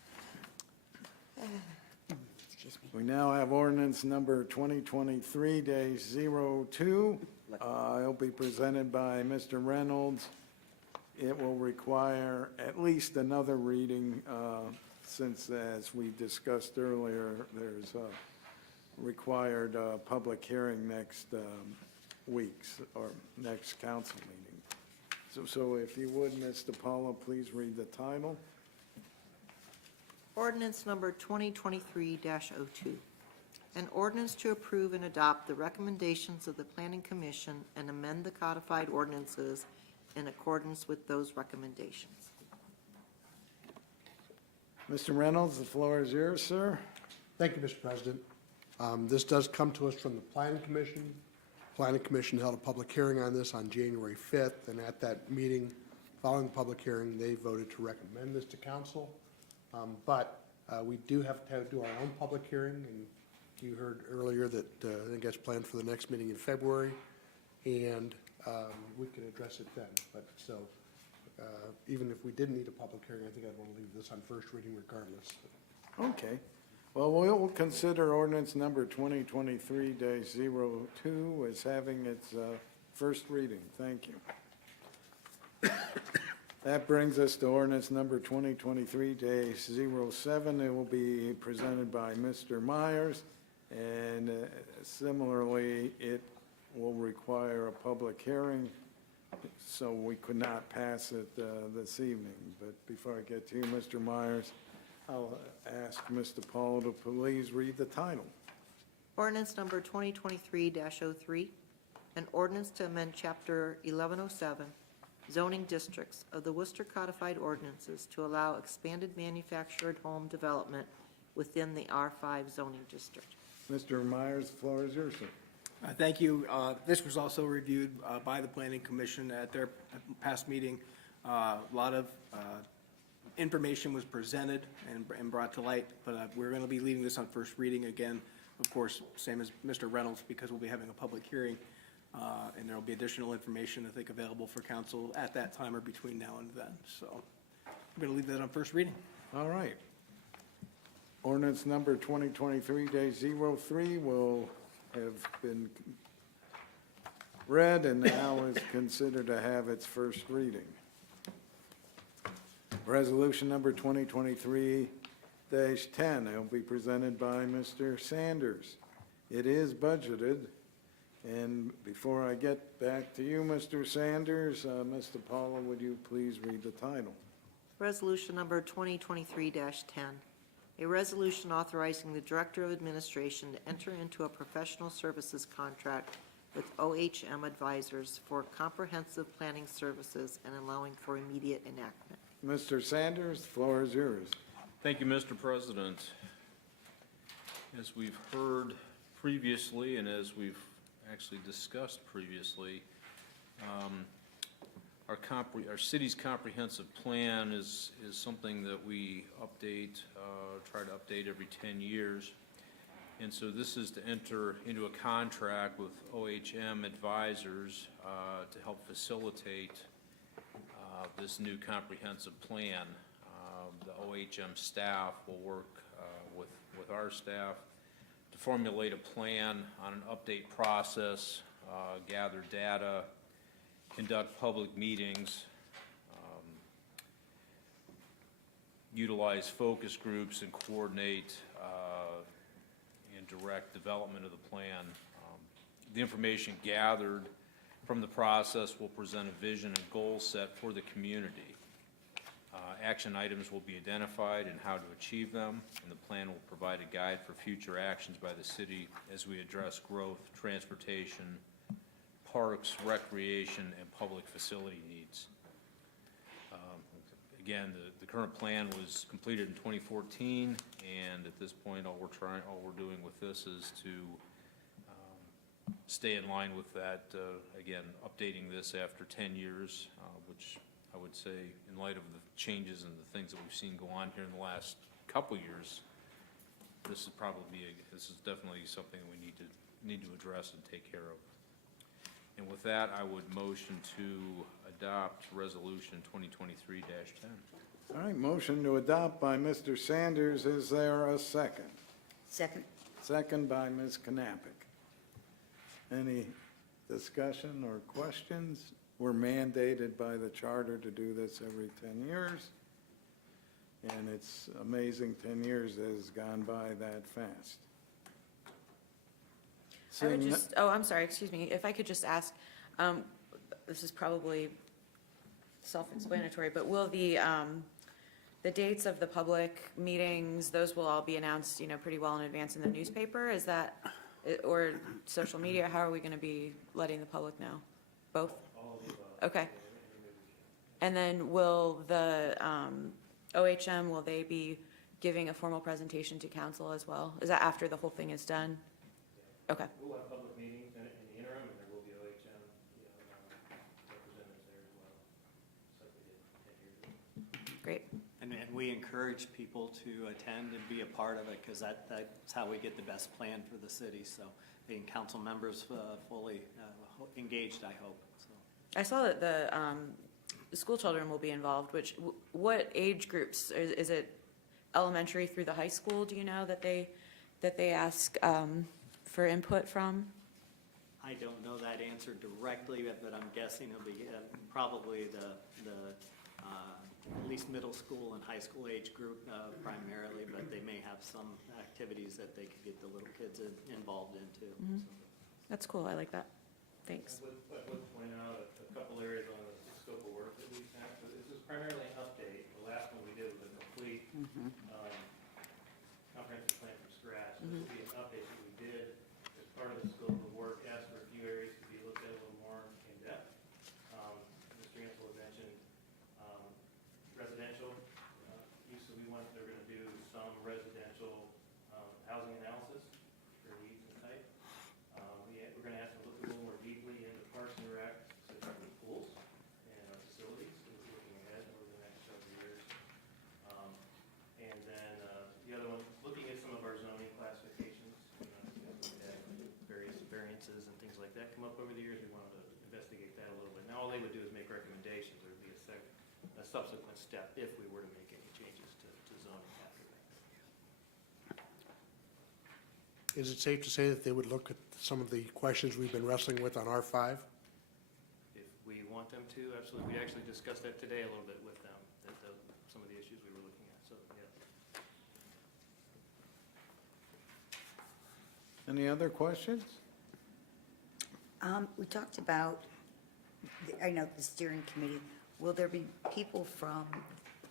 Excuse me. We now have ordinance number 2023-02. It'll be presented by Mr. Reynolds. It will require at least another reading, since, as we discussed earlier, there's a required public hearing next week's or next council meeting. So if you would, Ms. DiPaolo, please read the title. Ordinance number 2023-02. An ordinance to approve and adopt the recommendations of the Planning Commission and amend the codified ordinances in accordance with those recommendations. Mr. Reynolds, the floor is yours, sir. Thank you, Mr. President. This does come to us from the Planning Commission. Planning Commission held a public hearing on this on January 5th, and at that meeting, following the public hearing, they voted to recommend this to council. But we do have to do our own public hearing, and you heard earlier that I think that's planned for the next meeting in February, and we can address it then. But so, even if we didn't need a public hearing, I think I'd want to leave this on first reading regardless. Okay. Well, we'll consider ordinance number 2023-02 as having its first reading. Thank you. That brings us to ordinance number 2023-07. It will be presented by Mr. Myers, and similarly, it will require a public hearing, so we could not pass it this evening. But before I get to you, Mr. Myers, I'll ask Mr. Paul to please read the title. Ordinance number 2023-03. An ordinance to amend Chapter 1107 zoning districts of the Worcester Codified Ordinances to allow expanded manufactured home development within the R5 zoning district. Mr. Myers, the floor is yours, sir. Thank you. This was also reviewed by the Planning Commission at their past meeting. A lot of information was presented and brought to light, but we're going to be leaving this on first reading again, of course, same as Mr. Reynolds, because we'll be having a public hearing, and there will be additional information, I think, available for council at that time or between now and then. So I'm going to leave that on first reading. All right. Ordinance number 2023-03 will have been read and now is considered to have its first reading. Resolution number 2023-10 will be presented by Mr. Sanders. It is budgeted, and before I get back to you, Mr. Sanders, Ms. DiPaula, would you please read the title? Resolution number 2023-10, a resolution authorizing the Director of Administration to enter into a professional services contract with OHM Advisors for comprehensive planning services and allowing for immediate enactment. Mr. Sanders, the floor is yours. Thank you, Mr. President. As we've heard previously, and as we've actually discussed previously, our city's comprehensive plan is something that we update, try to update every 10 years. And so this is to enter into a contract with OHM Advisors to help facilitate this new comprehensive plan. The OHM staff will work with our staff to formulate a plan on an update process, gather data, conduct public meetings, utilize focus groups, and coordinate and direct development of the plan. The information gathered from the process will present a vision and goal set for the community. Action items will be identified and how to achieve them, and the plan will provide a guide for future actions by the city as we address growth, transportation, parks, recreation, and public facility needs. Again, the current plan was completed in 2014, and at this point, all we're doing with this is to stay in line with that. Again, updating this after 10 years, which I would say, in light of the changes and the things that we've seen go on here in the last couple years, this is definitely something we need to address and take care of. And with that, I would motion to adopt Resolution 2023-10. All right, motion to adopt by Mr. Sanders. Is there a second? Second. Second by Ms. Knappich. Any discussion or questions? We're mandated by the charter to do this every 10 years. And it's amazing 10 years has gone by that fast. I would Seeing just, I'm sorry, excuse me, if I could just ask, this is probably self-explanatory, but will the dates of the public meetings, those will all be announced, pretty well in advance in the newspaper? Is that, or social media? How are we going to be letting the public know? Both? Okay. And then will the OHM, will they be giving a formal presentation to council as well? Is that after the whole thing is done? Okay. We'll have public meetings in the interim, and there will be OHM, representatives there as well, just like we did 10 years ago. Great. And we encourage people to attend and be a part of it, because that's how we get the best plan for the city. So being council members fully engaged, I hope, so. I saw that the school children will be involved, what age groups? Is it elementary through the high school, do you know, that they ask for input from? I don't know that answer directly, but I'm guessing it'll be probably the at least middle school and high school age group primarily, but they may have some activities that they could get the little kids involved into. Mhm. That's cool, I like that. Thanks. I would point out a couple areas on the scope of work that we have. So this is primarily an update. The last one we did was a complete comprehensive plan from scratch. This will be an update that we did as part of the scope of work, asked for a few areas to be looked at subsequent step if we were to make any changes to zoning after that. Is it safe to say that they would look at some of the questions we've been wrestling with on R5? If we want them to, absolutely. We actually discussed that today a little bit with them, some of the issues we were looking at, so, yeah. Any other questions? We talked about, I know the steering committee, will there be people from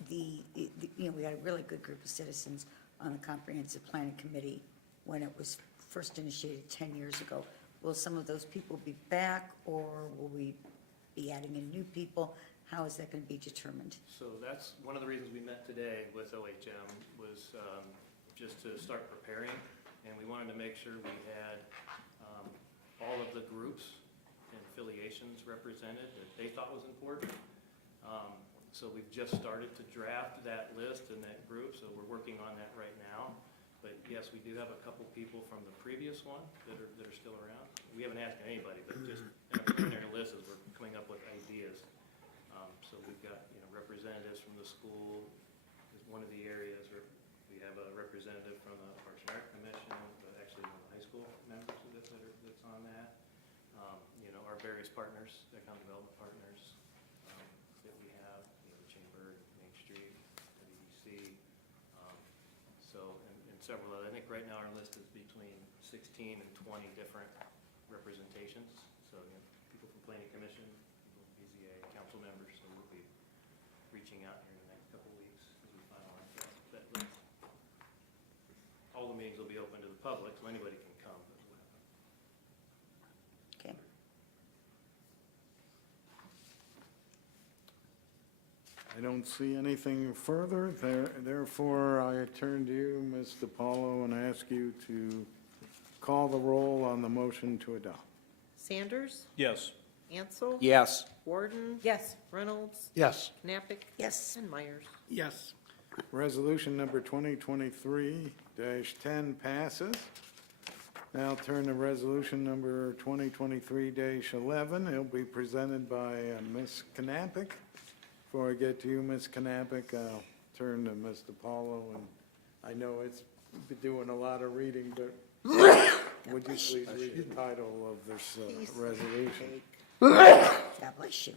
we had a really good group of citizens on the comprehensive planning committee when it was first initiated 10 years ago. Will some of those people be back, or will we be adding in new people? How is that going to be determined? So that's one of the reasons we met today with OHM was just to start preparing, and we wanted to make sure we had all of the groups and affiliations represented that they thought was important. So we've just started to draft that list and that group, so we're working on that right now. But yes, we do have a couple people from the previous one that are still around. We haven't asked anybody, but just in our preliminary list as we're coming up with ideas. So we've got, representatives from the school is one of the areas, where we have a representative from the Parks and Rec Commission, but actually one of the high school members that's on that. Our various partners, economic development partners that we have, the Chamber, Main Street, WDC, and several other. I think right now our list is between 16 and 20 different representations. So, people from Planning Commission, BZA, council members, so we'll be reaching out here in the next couple of weeks as we finalize that list. All the meetings will be open to the public, so anybody can come. Okay. I don't see anything further. Therefore, I turn to you, Ms. DiPaolo, and ask you to call the roll on the motion to adopt. Sanders, Yes. Ansel. Yes. Warden. Yes. Reynolds. Yes. Knappich. Yes. And Myers. Yes. Resolution number 2023-10 passes. Now turn to resolution number 2023-11. It'll be presented by Ms. Knappich. Before I get to you, Ms. Knappich, I'll turn to Ms. DiPaolo, and I know it's been doing a lot of reading, but would you please read the title of this resolution? God bless you.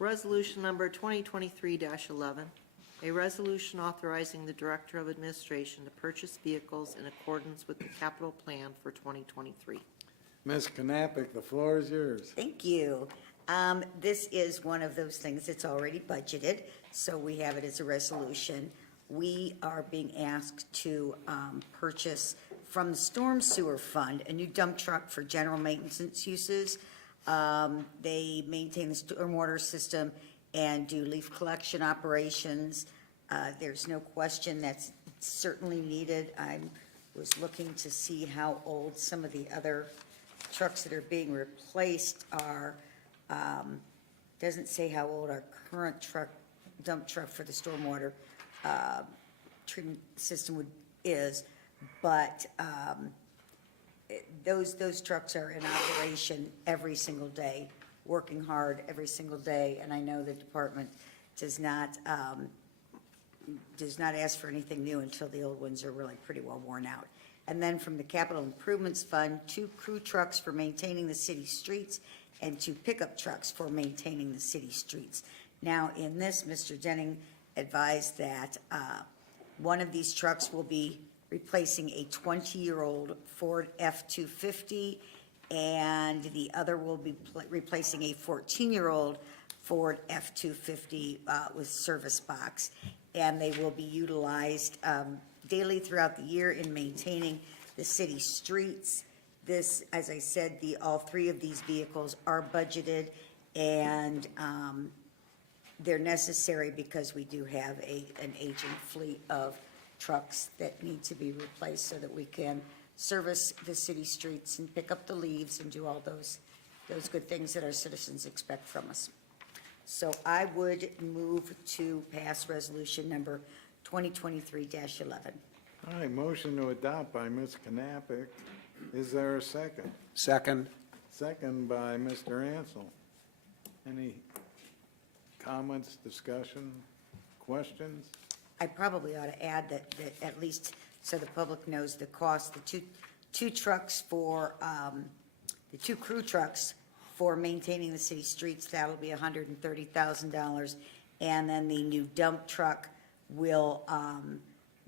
Resolution number 2023-11, a resolution authorizing the Director of Administration to purchase vehicles in accordance with the capital plan for 2023. Ms. Knappich, the floor is yours. Thank you. This is one of those things that's already budgeted, so we have it as a resolution. We are being asked to purchase from the Storm Sewer Fund a new dump truck for general maintenance uses. They maintain the stormwater system and do leaf collection operations. There's no question that's certainly needed. I was looking to see how old some of the other trucks that are being replaced are. Doesn't say how old our current dump truck for the stormwater treatment system is, but those trucks are in operation every single day, working hard every single day, and I know the department does not ask for anything new until the old ones are really pretty well worn out. And then from the Capital Improvements Fund, 2 crew trucks for maintaining the city streets and 2 pickup trucks for maintaining the city streets. Now, in this, Mr. Denning advised that one of these trucks will be replacing a 20-year-old Ford F-250, and the other will be replacing a 14-year-old Ford F-250 with service box. And they will be utilized daily throughout the year in maintaining the city streets. This, as I said, all 3 of these vehicles are budgeted, and they're necessary because we do have an aging fleet of trucks that need to be replaced so that we can service the city streets and pick up the leaves and do all those good things that our citizens expect from us. So I would move to pass resolution number 2023-11. All right, motion to adopt by Ms. Knappich. Is there a second? Second. Second by Mr. Ansel. Any comments, discussion, questions? I probably ought to add that at least so the public knows the cost, the two trucks for, the two crew trucks for maintaining the city streets, that'll be $130,000. And then the new dump truck will,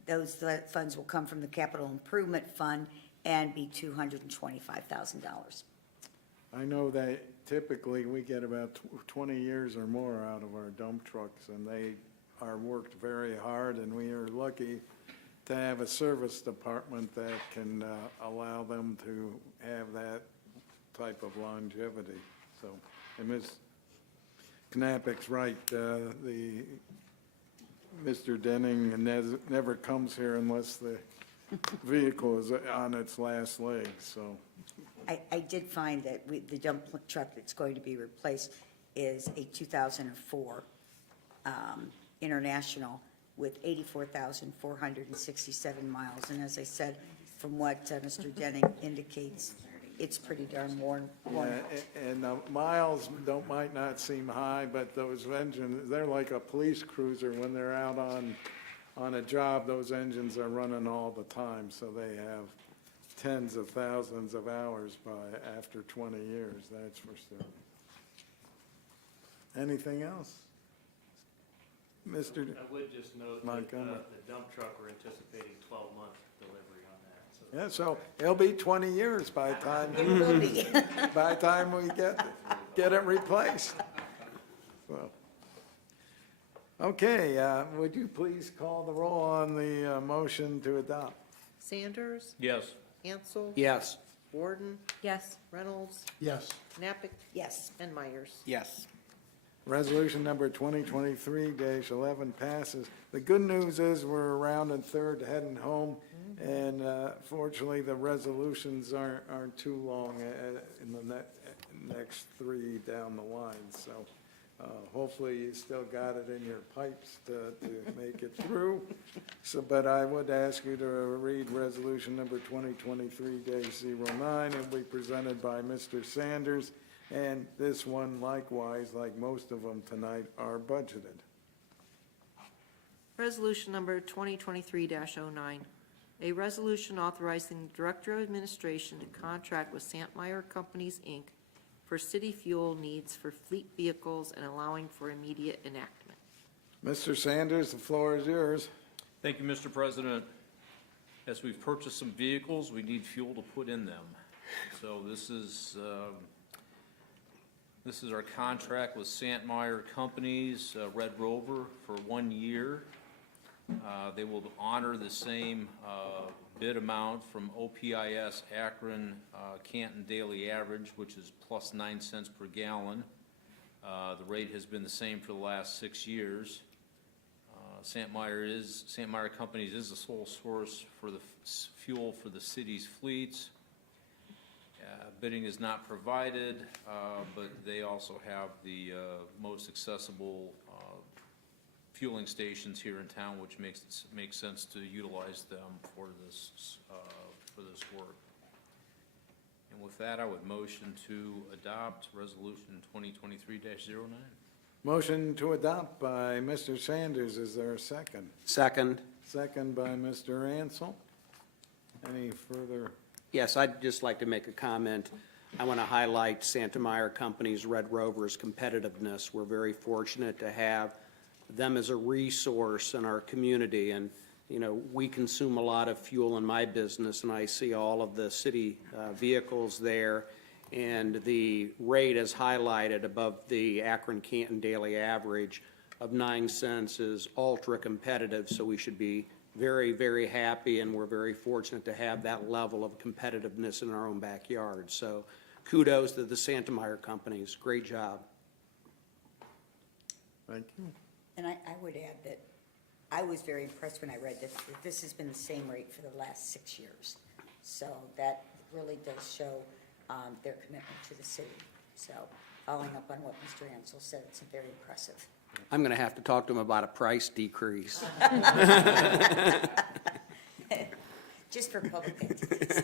those funds will come from the capital improvement fund and be $225,000. I know that typically we get about 20 years or more out of our dump trucks, and they are worked very hard, and we are lucky to have a service department that can allow them to have that type of longevity. So, and Ms. Knapp's right, Mr. Denning never comes here unless the vehicle is on its last leg, so. I did find that the dump truck that's going to be replaced is a 2004 International with 84,467 miles. And as I said, from what Mr. Denning indicates, it's pretty darn worn. Yeah, and miles might not seem high, but those engines, they're like a police cruiser when they're out on a job. Those engines are running all the time, so they have tens of thousands of hours after 20 years, that's for sure. Anything else? Mr. I would just note that Montgomery. the dump truck, we're anticipating 12-month delivery on that, so. Yeah, so it'll be 20 years by the time, It will be. by the time we get it replaced. So, okay, would you please call the roll on the motion to adopt? Sanders, Yes. Ansel. Yes. Warden, Yes. Reynolds, Yes. Knappich, Yes. and Myers. Yes. Resolution number 2023-11 passes. The good news is we're around in third, heading home, and fortunately, the resolutions aren't too long in the next three down the line. So hopefully, you still got it in your pipes to make it through. So, but I would ask you to read resolution number 2023-09. It'll be presented by Mr. Sanders. And this one likewise, like most of them tonight, are budgeted. Resolution number 2023-09, a resolution authorizing the Director of Administration to contract with Santmeyer Companies, Inc. for city fuel needs for fleet vehicles and allowing for immediate enactment. Mr. Sanders, the floor is yours. Thank you, Mr. President. As we've purchased some vehicles, we need fuel to put in them. So this is our contract with Santmeyer Companies, Red Rover, for 1 year. They will honor the same bid amount from OPIS Akron Canton Daily Average, which is plus 9 cents per gallon. The rate has been the same for the last 6 years. Santmeyer Companies is the sole source for the fuel for the city's fleets. Bidding is not provided, but they also have the most accessible fueling stations here in town, which makes sense to utilize them for this work. And with that, I would motion to adopt Resolution 2023-09. Motion to adopt by Mr. Sanders. Is there a second? Second. Second by Mr. Ansel. Any further? Yes, I'd just like to make a comment. I want to highlight Santmeyer Company's Red Rover's competitiveness. We're very fortunate to have them as a resource in our community. And, you know, we consume a lot of fuel in my business, and I see all of the city vehicles there. And the rate is highlighted above the Akron Canton Daily Average of 9 cents is ultra competitive, so we should be very, very happy, and we're very fortunate to have that level of competitiveness in our own backyard. So kudos to the Santmeyer Companies. Great job. Thank you. And I would add that I was very impressed when I read that this has been the same rate for the last 6 years. So that really does show their commitment to the city. So following up on what Mr. Ansel said, it's very impressive. I'm going to have to talk to them about a price decrease. Just for public entities.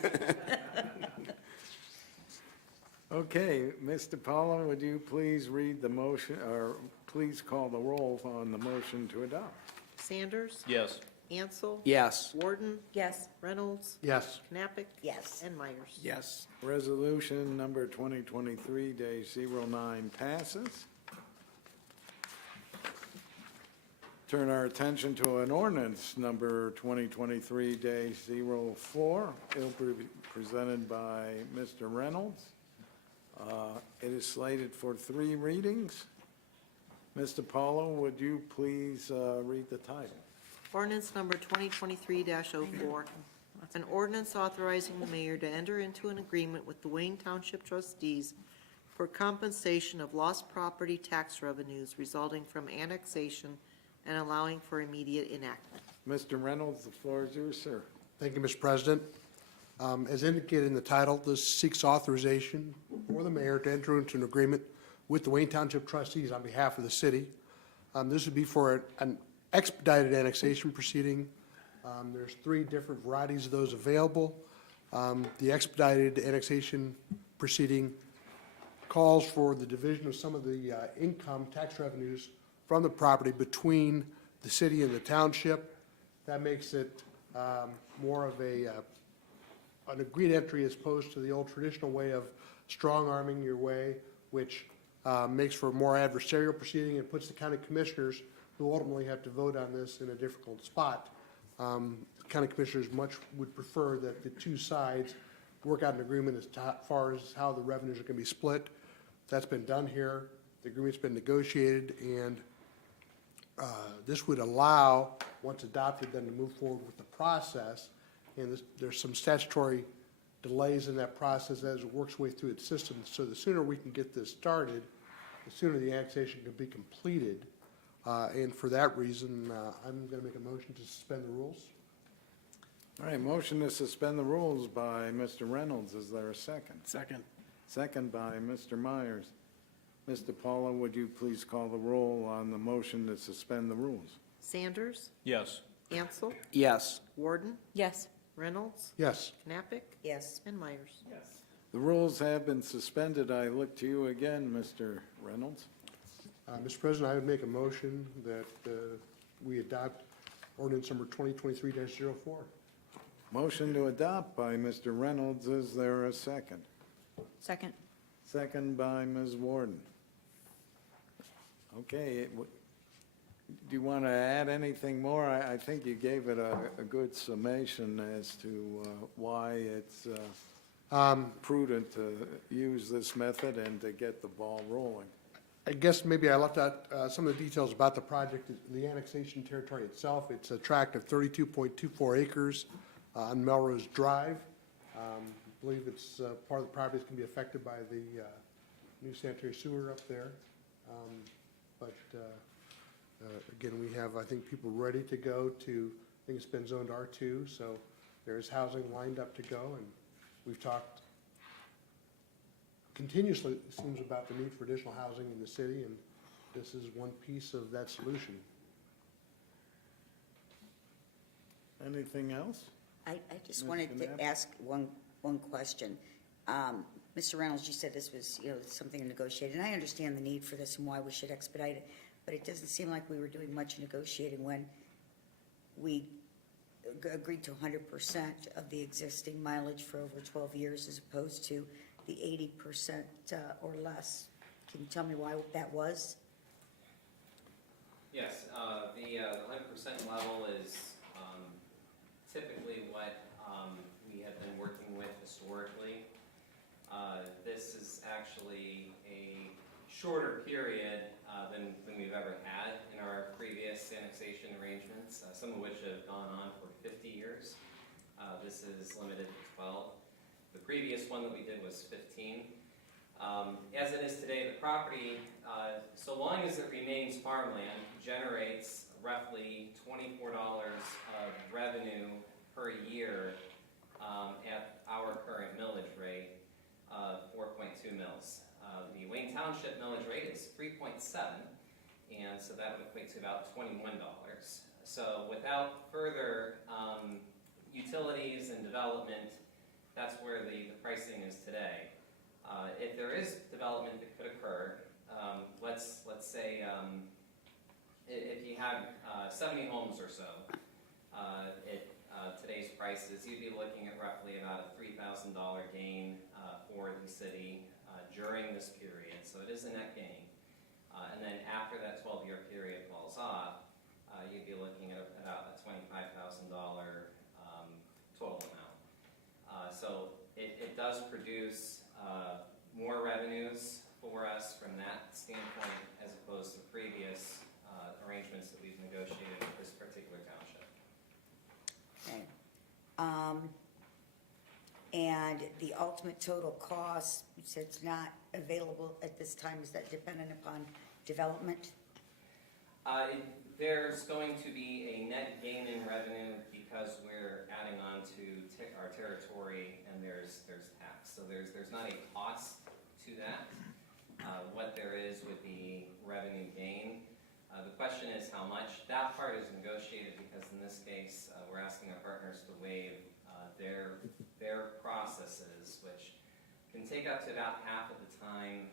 Okay, Mr. Paula, would you please read the motion, or please call the roll on the motion to adopt? Sanders. Yes. Ansel. Yes. Warden. Yes. Reynolds. Yes. Knappich. Yes. And Myers. Yes. Resolution number 2023-09 passes. Turn our attention to an ordinance number 2023-04. It'll be presented by Mr. Reynolds. It is slated for 3 readings. Mr. Paulo, would you please read the title? Ordinance number 2023-04. An ordinance authorizing the mayor to enter into an agreement with the Wayne Township trustees for compensation of lost property tax revenues resulting from annexation and allowing for immediate enactment. Mr. Reynolds, the floor is yours, sir. Thank you, Mr. President. As indicated in the title, this seeks authorization for the mayor to enter into an agreement with the Wayne Township trustees on behalf of the city. This would be for an expedited annexation proceeding. There's 3 different varieties of those available. The expedited annexation proceeding calls for the division of some of the income tax revenues from the property between the city and the township. That makes it more of an agreed entry as opposed to the old traditional way of strong-arming your way, which makes for a more adversarial proceeding and puts the county commissioners, who ultimately have to vote on this, in a difficult spot. County commissioners would prefer that the 2 sides work out an agreement as far as how the revenues are going to be split. That's been done here. The agreement's been negotiated, and this would allow, once adopted, then to move forward with the process. And there's some statutory delays in that process as it works its way through its system. So the sooner we can get this started, the sooner the annexation can be completed. And for that reason, I'm going to make a motion to suspend the rules. All right, motion to suspend the rules by Mr. Reynolds. Is there a second? Second. Second by Mr. Myers. Mr. Paulo, would you please call the roll on the motion to suspend the rules? Sanders. Yes. Ansel. Yes. Warden. Yes. Reynolds. Yes. Knappich. Yes. And Myers. The rules have been suspended. I look to you again, Mr. Reynolds. Mr. President, I would make a motion that we adopt ordinance number 2023-04. Motion to adopt by Mr. Reynolds. Is there a second? Second. Second by Ms. Warden. Okay, do you want to add anything more? I think you gave it a good summation as to why it's prudent to use this method and to get the ball rolling. I guess maybe I left out some of the details about the project, the annexation territory itself. It's a tract of 32.24 acres on Melrose Drive. I believe it's part of the property that's going to be affected by the new sanitary sewer up there. Again, we have, I think, people ready to go to, I think it's been zoned R2, so there's housing lined up to go, and we've talked continuously, it seems, about the need for additional housing in the city, and this is one piece of that solution. Anything else? I just Ms. wanted Knapp? to ask one question. Mr. Reynolds, you said this was, something negotiated, and I understand the need for this and why we should expedite it, but it doesn't seem like we were doing much negotiating when we agreed to 100% of the existing mileage for over 12 years as opposed to the 80% or less. Can you tell me why that was? Yes, the 100% level is typically what we have been working with historically. This is actually a shorter period than we've ever had in our previous annexation arrangements, some of which have gone on for 50 years. This is limited to 12. The previous one that we did was 15. As it is today, the property, so long as it remains farmland, generates roughly $24 of revenue per year at our current millage rate of 4.2 mils. The Wayne Township millage rate is 3.7, and so that would equate to about $21. So without further utilities and development, that's where the pricing is today. If there is development that could occur, let's say, if you had 70 homes or so, today's prices, you'd be looking at roughly about a $3,000 gain for the city during this period, so it is a net gain. And then after that 12-year period falls off, you'd be looking at about a $25,000 total amount. So it does produce more revenues for us from that standpoint as opposed to previous arrangements that we've negotiated with this particular township. Okay. And the ultimate total cost, you said it's not available at this time, is that dependent upon development? There's going to be a net gain in revenue because we're adding on to our territory and there's tax. So there's not a cost to that. What there is would be revenue gain. The question is how much. That part is negotiated because in this case, we're asking our partners to waive their processes, which can take up to about half of the time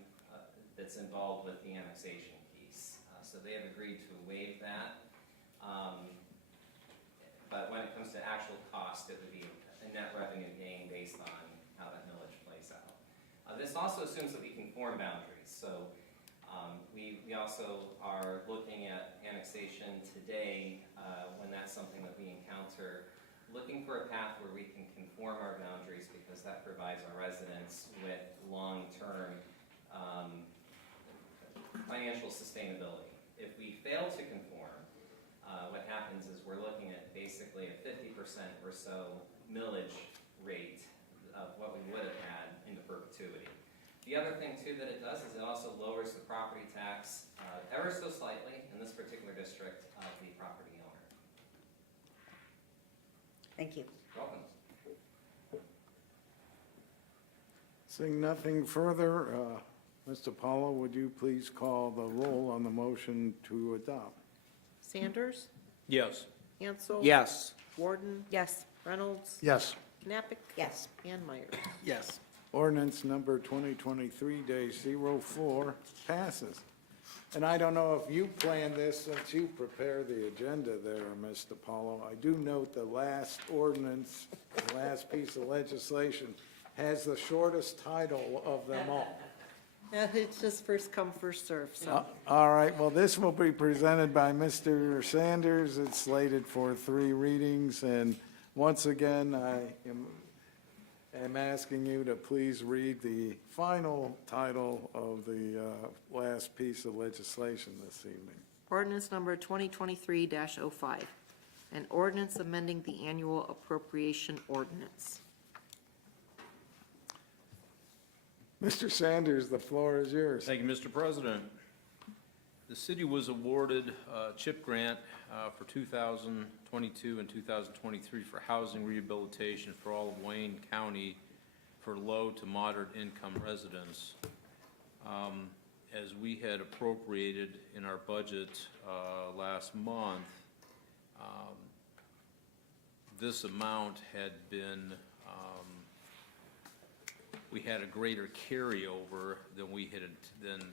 that's involved with the annexation piece. So they have agreed to waive that. But when it comes to actual cost, it would be a net revenue gain based on how that millage plays out. This also assumes that we can form boundaries. So we also are looking at annexation today when that's something that we encounter, looking for a path where we can conform our boundaries because that provides our residents with long-term financial sustainability. If we fail to conform, what happens is we're looking at basically a 50% or so millage rate of what we would have had into perpetuity. The other thing too that it does is it also lowers the property tax ever so slightly in this particular district of the property owner. Thank you. Welcome. Seeing nothing further, Mr. Paulo, would you please call the roll on the motion to adopt? Sanders, Yes. Ansel. Yes. Warden, Yes. Reynolds, Yes. Knappich, Yes. and Myers. Yes. Ordinance number 2023-04 passes. And I don't know if you planned this since you prepared the agenda there, Mr. Paulo. I do note the last ordinance, the last piece of legislation, has the shortest title of them all. Yeah, it's just first come, first served, so. All right, well, this will be presented by Mr. Sanders. It's slated for 3 readings, and once again, I am asking you to please read the final title of the last piece of legislation this evening. Ordinance number 2023-05, an ordinance amending the annual appropriation ordinance. Mr. Sanders, the floor is yours. Thank you, Mr. President. The city was awarded a CHIP grant for 2022 and 2023 for housing rehabilitation for all of Wayne County for low to moderate income residents. As we had appropriated in our budget last month, this amount had been we had a greater carryover than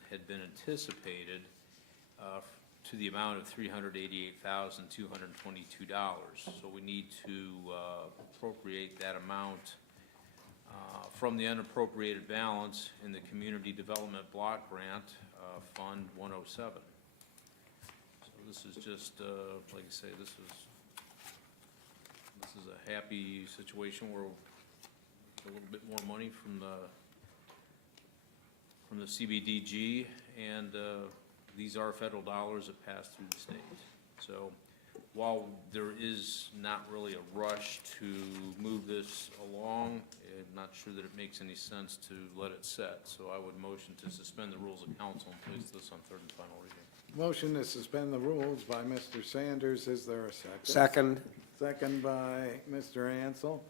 had been anticipated to the amount of $388,222. So we need to appropriate that amount from the unappropriated balance in the Community Development Block Grant Fund 107. So this is just, like I say, this is a happy situation where a little bit more money from the CBDG, and these are federal dollars that pass through the state. So while there is not really a rush to move this along, I'm not sure that it makes any sense to let it set. So I would motion to suspend the rules of council and place this on third and final reading. Motion to suspend the rules by Mr. Sanders. Is there a second? Second. Second by Mr. Ansel.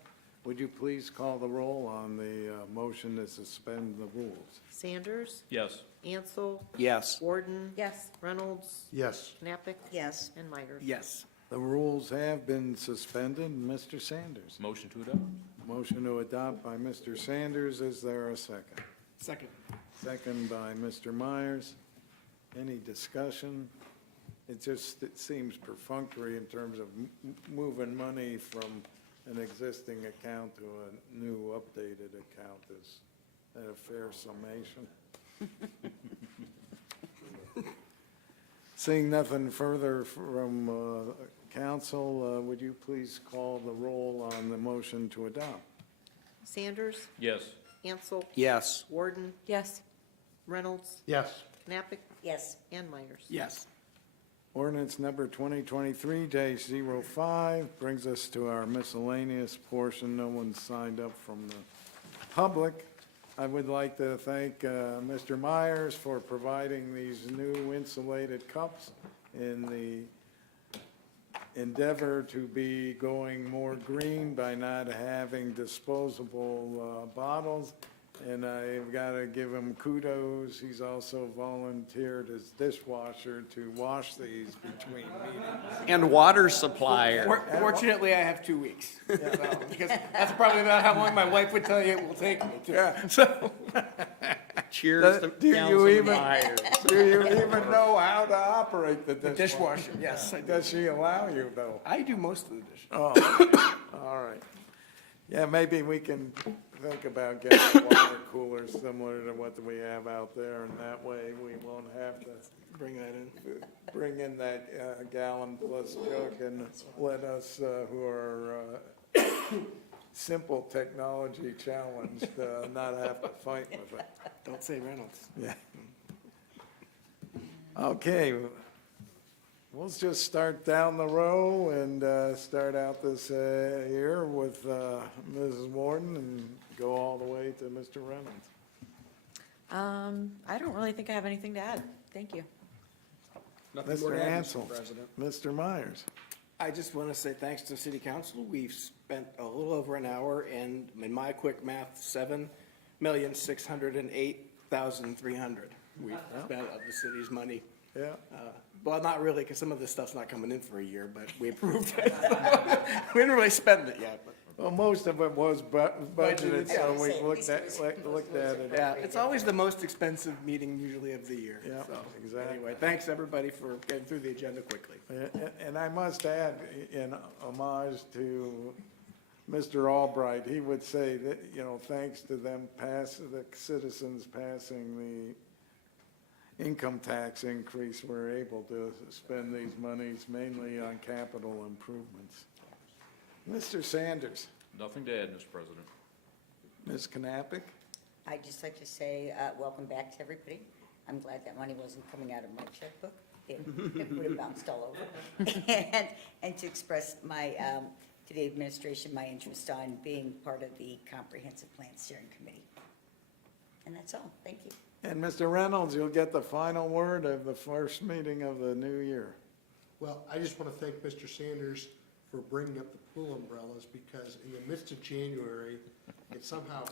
Would you please call the roll on the motion to suspend the rules? Sanders, Yes. Ansel, Yes. Warden, Yes. Reynolds, Yes. Knappich, Yes. and Myers. Yes. The rules have been suspended. Mr. Sanders. Motion to adopt. Motion to adopt by Mr. Sanders. Is there a second? Second. Second by Mr. Myers. Any discussion? It seems perfunctory in terms of moving money from an existing account to a new updated account. Is that a fair summation? Seeing nothing further from council, would you please call the roll on the motion to adopt? Sanders, Yes. Ansel, Yes. Warden, Yes. Reynolds, Yes. Knappich, Yes. and Myers. Yes. Ordinance number 2023-05 brings us to our miscellaneous portion. No one signed up from the public. I would like to thank Mr. Myers for providing these new insulated cups in the endeavor to be going more green by not having disposable bottles. And I've got to give him kudos. He's also volunteered as dishwasher to wash these between meetings. And water supplier. Fortunately, I have 2 weeks. So, because that's probably about how long my wife would tell you it will take me to. Yeah. So, Cheers to Do you Councilman even, Myers. do you even know how to operate the the dishwasher? dishwasher, yes. I do. Does she allow you, though? I do most of the dishes. Oh, all right. Yeah, maybe we can think about getting water coolers similar to what we have out there, and that way we won't have to Bring that in. bring in that gallon plus jug and let us who are simple technology challenged not have to fight with it. Don't say Reynolds. Yeah. Okay, we'll just start down the row and start out this year with Mrs. Warden and go all the way to Mr. Reynolds. I don't really think I have anything to add. Thank you. Nothing more Mr. to add, Ansel, Mr. President. Mr. Myers. I just want to say thanks to City Council. We've spent a little over an hour, and in my quick math, $7,608,300 we've spent of the city's money. Yeah, Well, not really, because some of this stuff's not coming in for a year, but we approved it. We didn't really spend it yet, but. well, most of it was budgeted, so we Yeah. looked at it. Yeah, it's always the most expensive meeting usually of the year. Yeah, So, exactly. Anyway, thanks everybody for getting through the agenda quickly. And I must add, in homage to Mr. Albright, he would say that, thanks to them the citizens passing the income tax increase, we're able to spend these monies mainly on capital improvements. Mr. Sanders, Nothing to add, Mr. President. Ms. Knappich, I'd just like to say, welcome back to everybody. I'm glad that money wasn't coming out of my checkbook. It would have bounced all over. And to express my, to the administration, my interest on being part of the Comprehensive Plan Steering Committee. And that's all. Thank you. and Mr. Reynolds, you'll get the final word of the first meeting of the new year. Well, I just want to thank Mr. Sanders for bringing up the pool umbrellas, because in the midst of January, it somehow,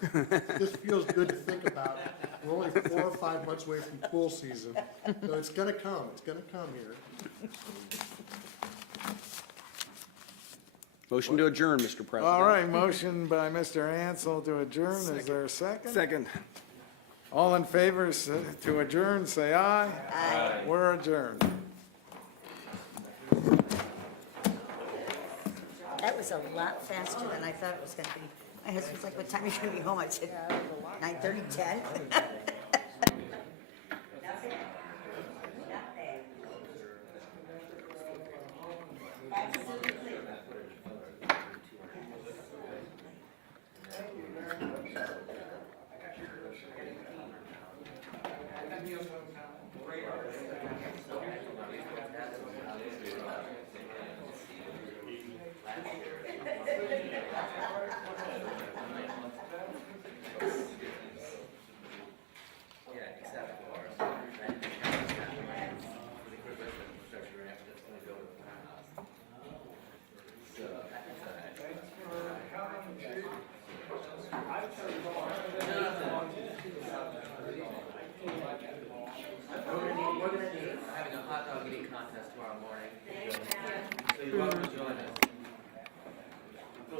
this feels good to think about. We're only 4 or 5 months away from pool season, so it's gonna come here. Motion to adjourn, Mr. President. All right, motion by Mr. Ansel to adjourn. Is there a second? Second. All in favor to adjourn, say aye. Aye. We're adjourned. That was a lot faster than I thought it was gonna be. My husband's like, what time are you gonna be home? I said, 9:30, 10.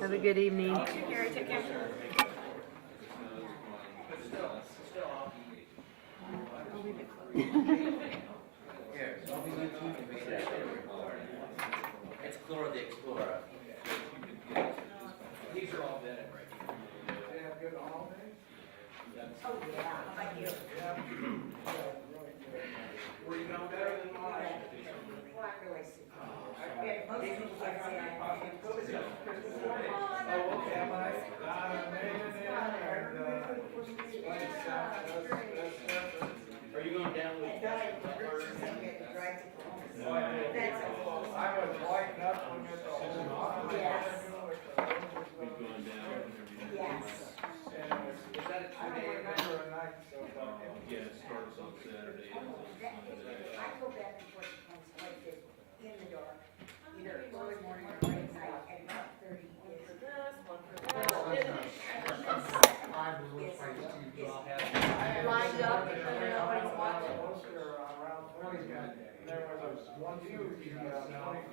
Have a good evening. Worcester on Route 20, there was a 150, 25